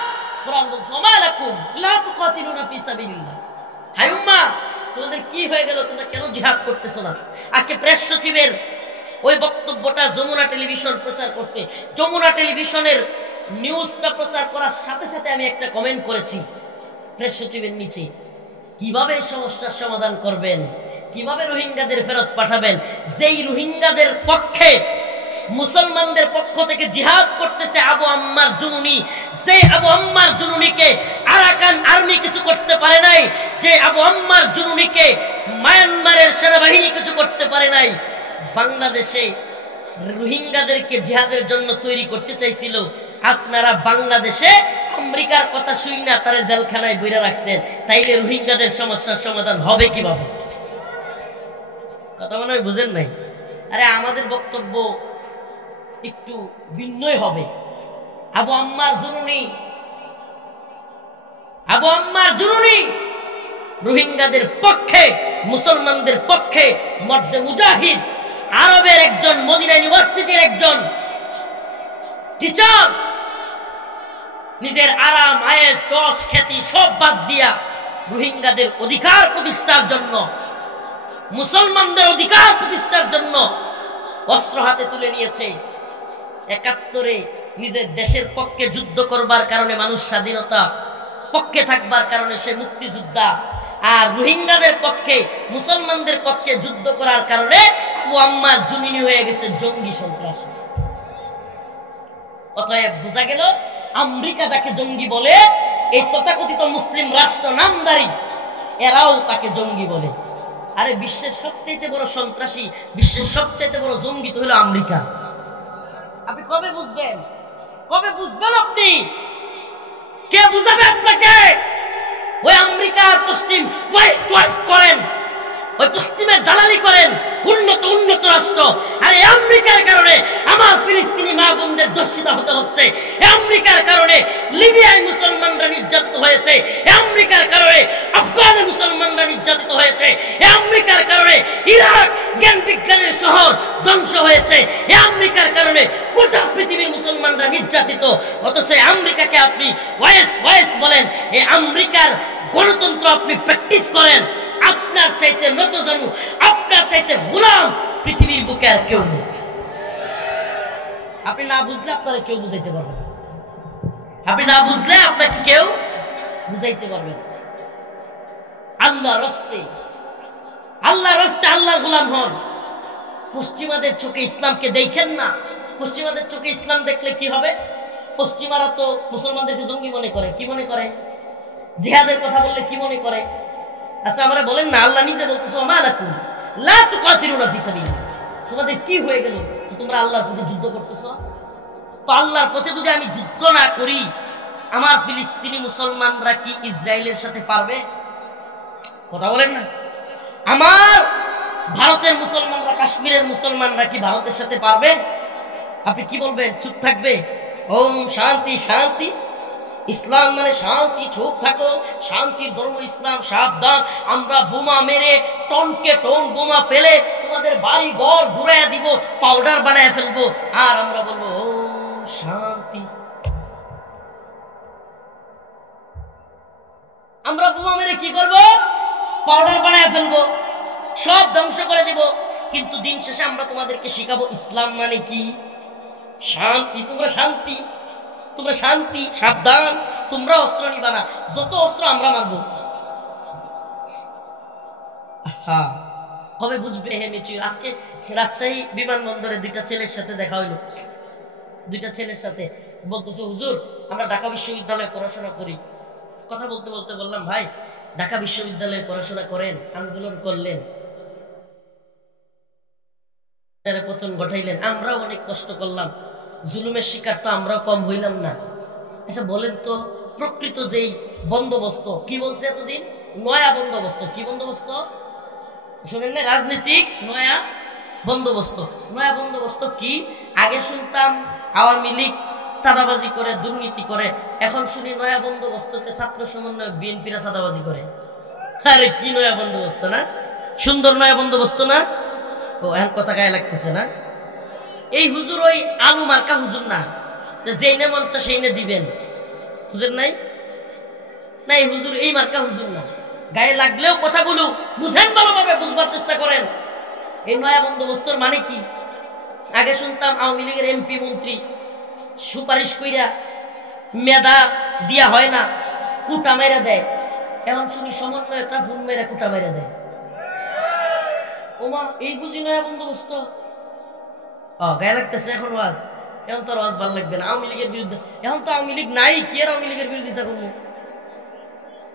কোরআন বলছে, ওমা লাকুম লা তুকাতিলুনা ফি সাবিলিল্লাহ। হায় উম্মাহ, তোমাদের কি হয়ে গেল? তোমরা কেন জিহাদ করতেছো না? আজকে প্রেস সচিবের ওই বক্তব্যটা যমুনা টেলিভিশন প্রচার করছে। যমুনা টেলিভিশনের নিউজটা প্রচার করার সাথে সাথে আমি একটা কমেন্ট করেছি প্রেস সচিবের নিচে, কিভাবে এই সমস্যার সমাধান করবেন, কিভাবে রোহিঙ্গাদের ফেরত পাঠাবেন? যেই রোহিঙ্গাদের পক্ষে মুসলমানদের পক্ষ থেকে জিহাদ করতেছে আবু আম্মার জুনুনি, যে আবু আম্মার জুনুনিকে আরাকান আর্মি কিছু করতে পারে নাই, যে আবু আম্মার জুনুনিকে মায়ানমারের সেনাবাহিনী কিছু করতে পারে নাই, বাংলাদেশে রোহিঙ্গাদেরকে জিহাদের জন্য তৈরি করতে চাইছিল। আপনারা বাংলাদেশে আমেরিকার কথা শুই না তারা জেলখানায় বইরা রাখছেন, তাইলে রোহিঙ্গাদের সমস্যার সমাধান হবে কিভাবে? কথা মনে হয় বুঝেন নাই। আরে আমাদের বক্তব্য একটু ভিন্নই হবে। আবু আম্মার জুনুনি রোহিঙ্গাদের পক্ষে, মুসলমানদের পক্ষে মর্দে মুজাহিদ, আরবের একজন, মদিনা ইউনিভার্সিটির একজন টিচার, নিজের আরাম আয়েশ যশ খ্যাতি সব বাদ দিয়া রোহিঙ্গাদের অধিকার প্রতিষ্ঠার জন্য, মুসলমানদের অধিকার প্রতিষ্ঠার জন্য অস্ত্র হাতে তুলে নিয়েছে। ৭১-এ নিজের দেশের পক্ষে যুদ্ধ করবার কারণে মানুষ স্বাধীনতা পক্ষে থাকবার কারণে সে মুক্তিযোদ্ধা, আর রোহিঙ্গাদের পক্ষে, মুসলমানদের পক্ষে যুদ্ধ করার কারণে আবু আম্মার জুনুনি হয়ে গেছে জঙ্গি সন্ত্রাসী। অতএব বোঝা গেল আমেরিকা যাকে জঙ্গি বলে, এই তথাকথিত মুসলিম রাষ্ট্র নামদারি এরাও তাকে জঙ্গি বলে। আরে বিশ্বের সবচেয়ে বড় সন্ত্রাসী, বিশ্বের সবচেয়ে বড় জঙ্গি তো হলো আমেরিকা। আপনি কবে বুঝবেন? কবে বুঝবেন? আপনি কে বুঝাবে আপনাকে? ওই আমেরিকার পশ্চিম ওয়েস্ট করেন, ওই পশ্চিমের দালালি করেন, উন্নত রাষ্ট্র। আর এই আমেরিকার কারণে আমার ফিলিস্তিনি মা বোনদের দর্শিত হতে হচ্ছে। আমেরিকার কারণে লিবিয়ায় মুসলমানরা নির্যাতিত হয়েছে। আমেরিকার কারণে আফগানে মুসলমানরা নির্যাতিত হয়েছে। আমেরিকার কারণে ইরাক জ্ঞান বিজ্ঞানের শহর ধ্বংস হয়েছে। আমেরিকার কারণে গোটা পৃথিবীর মুসলমানরা নির্যাতিত। অথচ আমেরিকাকে আপনি ওয়েস্ট বলেন। এই আমেরিকার গণতন্ত্র আপনি প্র্যাকটিস করেন। আপনার চাইতে নতজানু, আপনার চাইতে গোলাম পৃথিবীর বুকে আর কেউ নেই। আপনি না বুঝলে আপনারা কেউ বুঝাইতে পারবেন। আপনি না বুঝলে আপনাকে কেউ বুঝাইতে পারবেন। আল্লাহর রাস্তায় আল্লাহর গোলাম হন। পশ্চিমাদের চোখে ইসলামকে দেখেন না। পশ্চিমাদের চোখে ইসলাম দেখলে কি হবে? পশ্চিমারা তো মুসলমানদেরকে জঙ্গি মনে করে। কি মনে করে? জিহাদের কথা বললে কি মনে করে? আচ্ছা আমরা বলেন না, আল্লাহ নিজে বলতেছে, ওমা লাকুম লা তুকাতিলুনা ফি সাবিলিল্লাহ। তোমাদের কি হয়ে গেল? তোমরা আল্লাহর পথে যুদ্ধ করতেছ। তো আল্লাহর পথে যদি আমি যুদ্ধ না করি, আমার ফিলিস্তিনি মুসলমানরা কি ইসরায়েলের সাথে পারবে? কথা বলেন না। আমার ভারতের মুসলমানরা, কাশ্মীরের মুসলমানরা কি ভারতের সাথে পারবে? আপনি কি বলবেন? চুপ থাকবে? ওম শান্তি শান্তি, ইসলাম মানে শান্তি, চুপ থাকো, শান্তির ধর্ম ইসলাম, সাবধান, আমরা বোমা মেরে টনকে টন বোমা ফেলে তোমাদের বাড়ি ঘর ঘুরাইয়া দিব, পাউডার বানায় ফেলবো, আর আমরা বলবো ওম শান্তি। আমরা বোমা মেরে কি করব? পাউডার বানায় ফেলবো, সব ধ্বংস করে দিব। কিন্তু দিন শেষে আমরা তোমাদেরকে শিখাবো ইসলাম মানে কি। শান্তি, তোমরা শান্তি, তোমরা শান্তি, সাবধান, তোমরা অস্ত্র নিবা না, যত অস্ত্র আমরা মানবো। হ্যাঁ, কবে বুঝবে হে মিচি? আজকে রাজশাহী বিমানবন্দরে দুইটা ছেলের সাথে দেখা হইলো, দুইটা ছেলের সাথে বলতেছে, হুজুর আমরা ঢাকা বিশ্ববিদ্যালয়ে পড়াশোনা করি। কথা বলতে বলতে বললাম, ভাই ঢাকা বিশ্ববিদ্যালয়ে পড়াশোনা করেন, আন্দোলন করলেন, পতন ঘটাইলেন, আমরাও অনেক কষ্ট করলাম, জুলুমের শিকার তো আমরাও কম হইলাম না। আচ্ছা বলেন তো, প্রকৃত যেই বন্দোবস্ত, কি বলছে এতদিন? নয়া বন্দোবস্ত। কি বন্দোবস্ত শোনেন না? রাজনীতিক নয়া বন্দোবস্ত। নয়া বন্দোবস্ত কি? আগে শুনতাম আওয়ামী লীগ চাঁদাবাজি করে, দুর্নীতি করে, এখন শুনি নয়া বন্দোবস্তকে ছাত্র সমন্বয়ক বিএনপিরা চাঁদাবাজি করে। আরে কি নয়া বন্দোবস্ত না? সুন্দর নয়া বন্দোবস্ত না? ও এখন কথা গায়ে লাগতেছে না? এই হুজুর ওই আলু মার্কা হুজুর না, যেই নে মঞ্চ সেই নে দিবেন হুজুর নাই না, এই হুজুর এই মার্কা হুজুর না। গায়ে লাগলেও কথাগুলো বুঝেন, ভালোভাবে বুঝবার চেষ্টা করেন। এই নয়া বন্দোবস্তর মানে কি? আগে শুনতাম আওয়ামী লীগের এমপি মন্ত্রী সুপারিশ কইরা মেধা দিয়া হয় না, কুটা মেরা দেয়। এখন শুনি সমন্বয়করা ফোন মেরা কুটা মেরা দেয়। ওমা, এই বুঝি নয়া বন্দোবস্ত? গায়ে লাগতেছে এখন ওয়াজ। এখন তো ওয়াজ ভালো লাগবে না আওয়ামী লীগের বিরুদ্ধে। এখন তো আওয়ামী লীগ নাই, কি আর আওয়ামী লীগের বিরোধিতা করবো?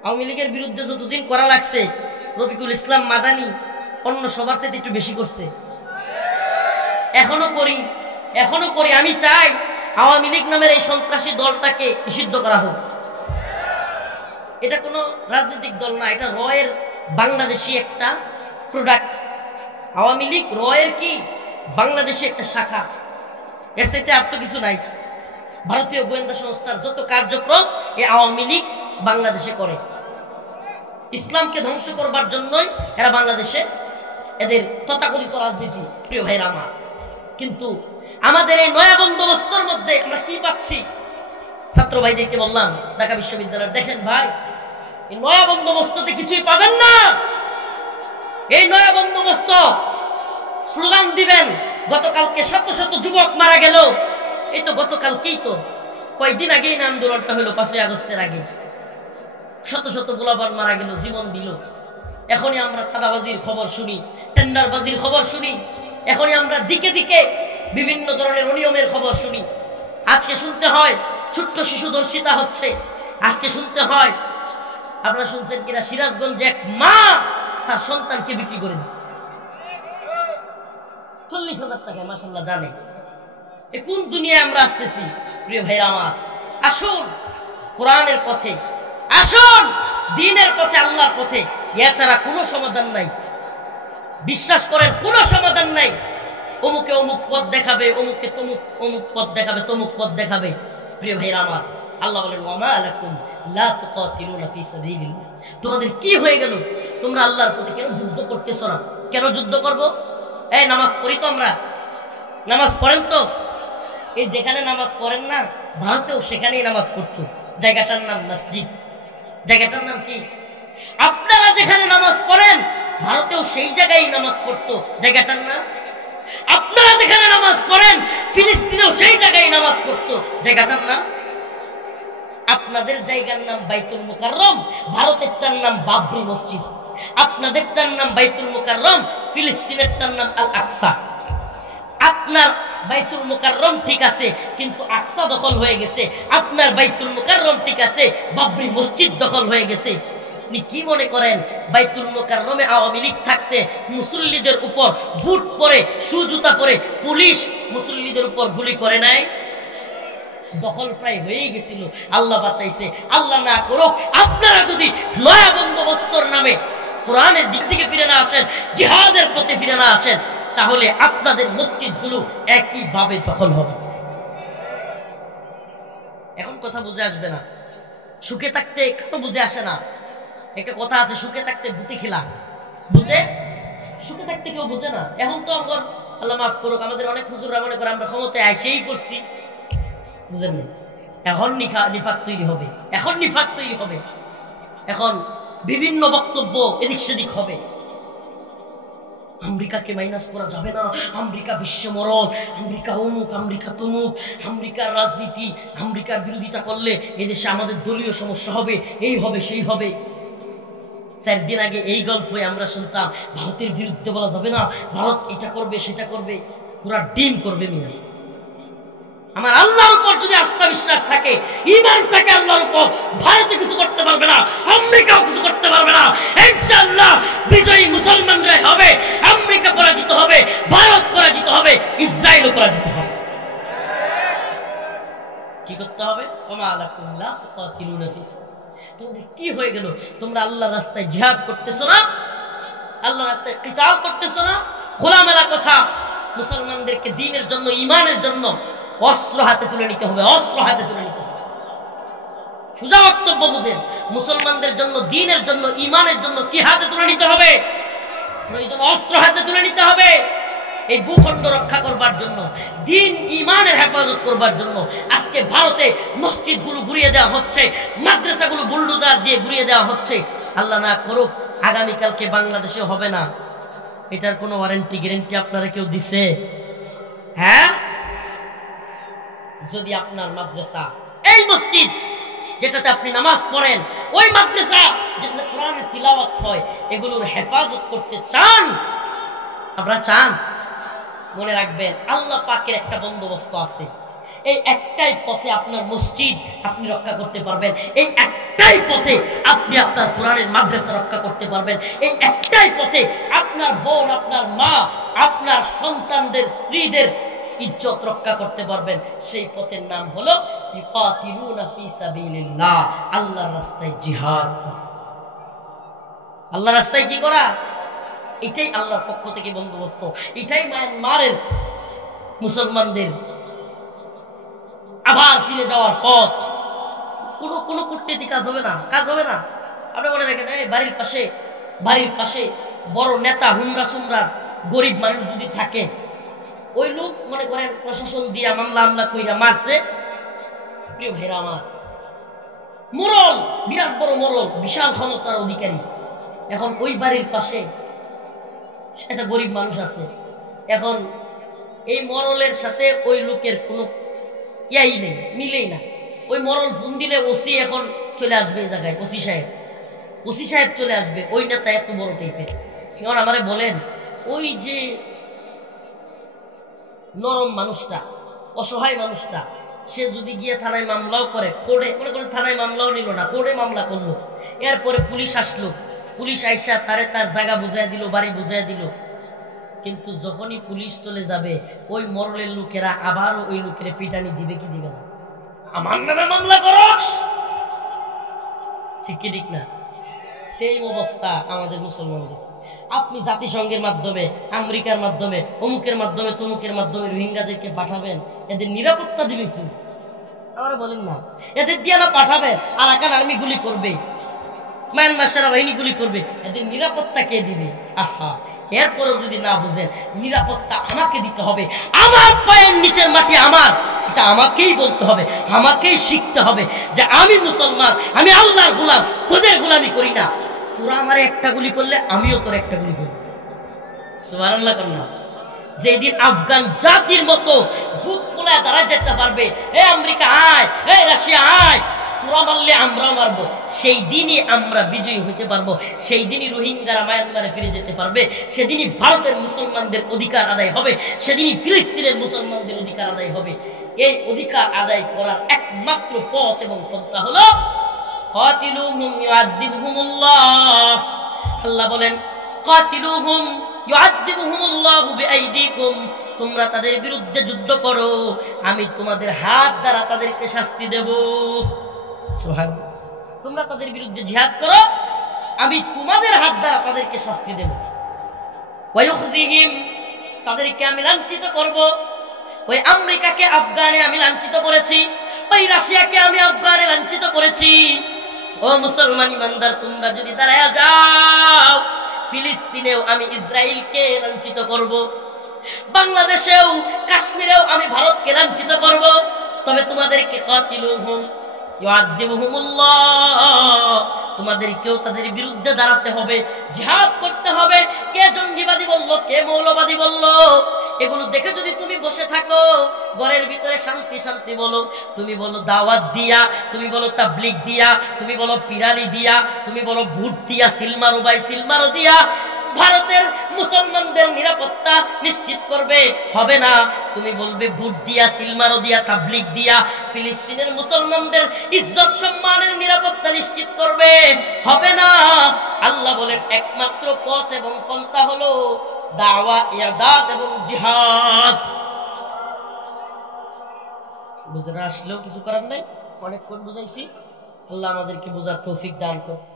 আওয়ামী লীগের বিরুদ্ধে যতদিন করা লাগছে, রফিকুল ইসলাম মাদানি অন্য সবার সাথে একটু বেশি করছে। এখনো করি, এখনো করি। আমি চাই আওয়ামী লীগ নামের এই সন্ত্রাসী দলটাকে নিষিদ্ধ করা হোক। এটা কোনো রাজনৈতিক দল না, এটা রয়ের বাংলাদেশি একটা প্রোডাক্ট। আওয়ামী লীগ রয়ের কি বাংলাদেশি একটা শাখা, এর সাথে আর তো কিছু নাই। ভারতীয় গোয়েন্দা সংস্থার যত কার্যক্রম এই আওয়ামী লীগ বাংলাদেশে করে। ইসলামকে ধ্বংস করবার জন্যই এরা বাংলাদেশে এদের তথাকথিত রাজনীতি। প্রিয় ভাইরা আমার, কিন্তু আমাদের এই নয়া বন্দোবস্তর মধ্যে আমরা কি পাচ্ছি? ছাত্র ভাইদেরকে বললাম ঢাকা বিশ্ববিদ্যালয়ের, দেখেন ভাই, এই নয়া বন্দোবস্ততে কিছুই পাবেন না। এই নয়া বন্দোবস্ত স্লোগান দিবেন, গতকালকে শত শত যুবক মারা গেল। এই তো গতকালকেই তো, কয়েকদিন আগেই না আন্দোলনটা হলো, 5ই আগস্টের আগে শত শত গোলাবার মারা গেল, জীবন দিল। এখনই আমরা চাঁদাবাজির খবর শুনি, টেন্ডারবাজির খবর শুনি, এখনই আমরা দিকে দিকে বিভিন্ন ধরনের অনিয়মের খবর শুনি। আজকে শুনতে হয় ছোট্ট শিশু ধর্ষিতা হচ্ছে। আজকে শুনতে হয়, আপনারা শুনছেন কিনা, সিরাজগঞ্জে এক মা তার সন্তানকে বিক্রি করে দিচ্ছে 40,000 টাকায়। মাশাআল্লাহ, জানে এ কোন দুনিয়ায় আমরা আসতেছি? প্রিয় ভাইরা আমার, আসুন কোরআনের পথে, আসুন দ্বীনের পথে, আল্লাহর পথে। এছাড়া কোনো সমাধান নাই। বিশ্বাস করেন, কোনো সমাধান নাই। অমুকে অমুক পথ দেখাবে, অমুকে তমুক অমুক পথ দেখাবে, তমুক পথ দেখাবে। প্রিয় ভাইরা আমার, আল্লাহ বলেন, ওয়ামা লাকুম লা তুকাতিলুনা ফি সাবিলিল্লাহ। তোমাদের কি হয়ে গেল? তোমরা আল্লাহর পথে কেন যুদ্ধ করতেছো না? কেন যুদ্ধ করব? এই নামাজ পড়ি তো আমরা, নামাজ পড়েন তো? এই যেখানে নামাজ পড়েন না, ভারতেও সেখানেই নামাজ পড়তো। জায়গাটার নাম মসজিদ। জায়গাটার নাম কি? আপনারা যেখানে নামাজ পড়েন, ভারতেও সেই জায়গায় নামাজ পড়তো। জায়গাটার নাম? আপনারা যেখানে নামাজ পড়েন, ফিলিস্তিনেও সেই জায়গায় নামাজ পড়তো। জায়গাটার নাম? আপনাদের জায়গার নাম বাইতুল মুকাররম, ভারতেরটার নাম বাবরি মসজিদ। আপনাদেরটার নাম বাইতুল মুকাররম, ফিলিস্তিনেরটার নাম আল আকসা। আপনার বাইতুল মুকাররম ঠিক আছে, কিন্তু আকসা দখল হয়ে গেছে। আপনার বাইতুল মুকাররম ঠিক আছে, বাবরি মসজিদ দখল হয়ে গেছে। আপনি কি মনে করেন বাইতুল মুকাররমে আওয়ামী লীগ থাকতে মুসল্লিদের উপর বুট পরে, সুজুতা পরে পুলিশ মুসল্লিদের উপর গুলি করে নাই? দখল প্রায় হয়েই গেছিল, আল্লাহ বাঁচাইছে। আল্লাহ না করুক, আপনারা যদি নয়া বন্দোবস্তর নামে কোরআনের দিক থেকে ফিরে না আসেন, জিহাদের পথে ফিরে না আসেন, তাহলে আপনাদের মসজিদগুলো একইভাবে দখল হবে। এখন কথা বুঝে আসবে না। সুখে থাকতে কেন বুঝে আসে না? একটা কথা আছে, সুখে থাকতে ভূতে খিলা। ভূতে সুখে থাকতে কেউ বুঝে না। এখন তো আমার, আল্লাহ মাফ করুক, আমাদের অনেক হুজুররা মনে করে আমরা ক্ষমতায় আইসেই করছি, বুঝেন না? এখন নিফাক তৈরি হবে, এখন নিফাক তৈরি হবে, এখন বিভিন্ন বক্তব্য এদিক সেদিক হবে। আমেরিকাকে মাইনাস করা যাবে না, আমেরিকা বিশ্বমরণ, আমেরিকা অমুক, আমেরিকা তমুক, আমেরিকার রাজনীতি, আমেরিকার বিরোধিতা করলে এদেশে আমাদের দলীয় সমস্যা হবে, এই হবে সেই হবে। 4 দিন আগে এই গল্পে আমরা শুনতাম ভারতের বিরুদ্ধে বলা যাবে না, ভারত এটা করবে সেটা করবে, পুরা ডিম করবে। মিয়া আমার আল্লাহর উপর যদি আস্থা বিশ্বাস থাকে, ঈমান থাকে আল্লাহর উপর, ভারতে কিছু করতে পারবে না, আমেরিকাও কিছু করতে পারবে না। ইনশাআল্লাহ বিজয়ী মুসলমানরাই হবে, আমেরিকা পরাজিত হবে, ভারত পরাজিত হবে, ইসরায়েলও পরাজিত হবে। কি করতে হবে? ওমা আলাকুম লা তুকাতিলুনা ফি সাবিলিল্লাহ। তোমাদের কি হয়ে গেল? তোমরা আল্লাহর রাস্তায় জিহাদ করতেছো না, আল্লাহর রাস্তায় কিতাল করতেছো না? খোলামেলা কথা, মুসলমানদেরকে দ্বীনের জন্য, ঈমানের জন্য অস্ত্র হাতে তুলে নিতে হবে, অস্ত্র হাতে তুলে নিতে হবে। সোজা বক্তব্য বুঝেন, মুসলমানদের জন্য, দ্বীনের জন্য, ঈমানের জন্য কি হাতে তুলে নিতে হবে? প্রয়োজন অস্ত্র হাতে তুলে নিতে হবে। এই ভূখণ্ড রক্ষা করবার জন্য, দ্বীন ঈমানের হেফাজত করবার জন্য আজকে ভারতে মসজিদগুলো ঘুরিয়ে দেওয়া হচ্ছে, মাদ্রাসাগুলো বুলডোজার দিয়ে ঘুরিয়ে দেওয়া হচ্ছে। আল্লাহ না করুক আগামীকালকে বাংলাদেশে হবে না, এটার কোনো ওয়ারেন্টি গ্যারান্টি আপনারা কেউ দিছে? হ্যাঁ, যদি আপনার মাদ্রাসা, এই মসজিদ যেটাতে আপনি নামাজ পড়েন, ওই মাদ্রাসা যেখানে কোরআনের তিলাওয়াত হয়, এগুলোর হেফাজত করতে চান, আপনারা চান, মনে রাখবেন আল্লাহ পাকের একটা বন্দোবস্ত আছে। এই একটাই পথে আপনার মসজিদ আপনি রক্ষা করতে পারবেন, এই একটাই পথে আপনি আপনার কোরআনের মাদ্রাসা রক্ষা করতে পারবেন, এই একটাই পথে আপনার বোন, আপনার মা, আপনার সন্তানদের, স্ত্রীদের ইজ্জত রক্ষা করতে পারবেন। সেই পথের নাম হলো ইউকাতিলুনা ফি সাবিলিল্লাহ, আল্লাহর রাস্তায় জিহাদ করা। আল্লাহর রাস্তায় কি করা? এটাই আল্লাহর পক্ষ থেকে বন্দোবস্ত, এটাই মায়ানমারের মুসলমানদের আবার ফিরে যাওয়ার পথ। কোনো কূটনীতি কাজ হবে না, কাজ হবে না। আপনি মনে রাখেন, বাড়ির পাশে বড় নেতা, হুমরা সুমরার গরিব মানুষ যদি থাকে, ওই লোক মনে করেন প্রশাসন দিয়া মামলা কইরা মারছে, প্রিয় ভাইরা আমার, মোরল, বিরাট বড় মোরল, বিশাল ক্ষমতার অধিকারী, এখন ওই বাড়ির পাশে একটা গরিব মানুষ আছে, এখন এই মরলের সাথে ওই লোকের কোনো ইয়াই নেই, মিলেই না। ওই মরল ফোন দিলে ওসি এখন চলে আসবে এই জায়গায়, ওসি সাহেব চলে আসবে, ওই নেতা এত বড় টাইপের। এখন আমারে বলেন, ওই যে নরম মানুষটা, অসহায় মানুষটা, সে যদি গিয়ে থানায় মামলাও করে, কোর্টে মনে করেন থানায় মামলাও নিল না, কোর্টে মামলা করলো, এরপরে পুলিশ আসলো, পুলিশ আইসা তার জায়গা বুঝাই দিল, বাড়ি বুঝাই দিল, কিন্তু যখনই পুলিশ চলে যাবে ওই মরলের লোকেরা আবারও ওই লোকের পিটানি দিবে কি দিবে না? আমার নামে মামলা করস, ঠিক কি ঠিক না? সেই অবস্থা আমাদের মুসলমানদের। আপনি জাতিসংঘের মাধ্যমে, আমেরিকার মাধ্যমে, অমুকের মাধ্যমে, তমুকের মাধ্যমে রোহিঙ্গাদেরকে পাঠাবেন, এদের নিরাপত্তা দিবে কি? আমরা বলেন না, এদের দিয়ে না পাঠাবে, আরাকান আর্মি গুলি করবে, মায়ানমার সেনাবাহিনী গুলি করবে, এদের নিরাপত্তা কে দিবে? আহা, এরপরও যদি না বুঝেন নিরাপত্তা আমাকে দিতে হবে, আমার পায়ের নিচের মাটি আমার, এটা আমাকেই বলতে হবে, আমাকেই শিখতে হবে যে আমি মুসলমান, আমি আল্লাহর গোলাম, তোদের গোলামি করি না। তোরা আমার একটা গুলি করলে আমিও তোর একটা গুলি করব। সুবহানাল্লাহ কন্যা। যেদিন আফগান জাতির মতো বুক ফুলায় দাঁড়া যেতে পারবে, এ আমেরিকা আয়, এ রাশিয়া আয়, তোরা মারলে আমরা মারবো, সেই দিনই আমরা বিজয়ী হইতে পারবো, সেই দিনই রোহিঙ্গারা মায়ানমারে ফিরে যেতে পারবে, সেদিনই ভারতের মুসলমানদের অধিকার আদায় হবে, সেদিনই ফিলিস্তিনের মুসলমানদের অধিকার আদায় হবে। এই অধিকার আদায় করার একমাত্র পথ এবং পন্থা হলো কাতিলুহুম ইউআযিবুহুমুল্লাহ। আল্লাহ বলেন কাতিলুহুম ইউআযিবুহুমুল্লাহু বিআইদিকুম, তোমরা তাদের বিরুদ্ধে যুদ্ধ করো, আমি তোমাদের হাত দ্বারা তাদেরকে শাস্তি দেব। সুবহানাল্লাহ। তোমরা তাদের বিরুদ্ধে জিহাদ করো, আমি তোমাদের হাত দ্বারা তাদেরকে শাস্তি দেব। ওয়ায়ুখজিহিম, তাদেরকে আমি লাঞ্ছিত করব। ওই আমেরিকাকে আফগানে আমি লাঞ্ছিত করেছি, ওই রাশিয়াকে আমি আফগানে লাঞ্ছিত করেছি। ও মুসলমান ইমানদার, তোমরা যদি দাঁড়ায় যাও, ফিলিস্তিনেও আমি ইসরায়েলকে লাঞ্ছিত করব, বাংলাদেশেও কাশ্মীরেও আমি ভারতকে লাঞ্ছিত করব। তবে তোমাদেরকে কাতিলুহুম ইউআযিবুহুমুল্লাহ, তোমাদেরকেও তাদের বিরুদ্ধে দাঁড়াতে হবে, জিহাদ করতে হবে। কে জঙ্গিবাদী বললো, কে মৌলবাদী বললো, এগুলো দেখে যদি তুমি বসে থাকো, ঘরের ভিতরে শান্তি শান্তি বলো, তুমি বলো দাওয়াত দিয়া, তুমি বলো তাবলীগ দিয়া, তুমি বলো পিরালি দিয়া, তুমি বলো ভোট দিয়া, সিলমারো বাই সিলমারো দিয়া ভারতের মুসলমানদের নিরাপত্তা নিশ্চিত করবে, হবে না। তুমি বলবে ভোট দিয়া, সিলমারো দিয়া, তাবলীগ দিয়া ফিলিস্তিনের মুসলমানদের ইজ্জত সম্মানের নিরাপত্তা নিশ্চিত করবে, হবে না। আল্লাহ বলেন একমাত্র পথ এবং পন্থা হলো দাওয়া, ইরদাদ এবং জিহাদ। বুঝে না আসলেও কিছু করার নাই, অনেকক্ষণ বুঝাইছি। আল্লাহ আমাদেরকে বোঝার তৌফিক দান করুন।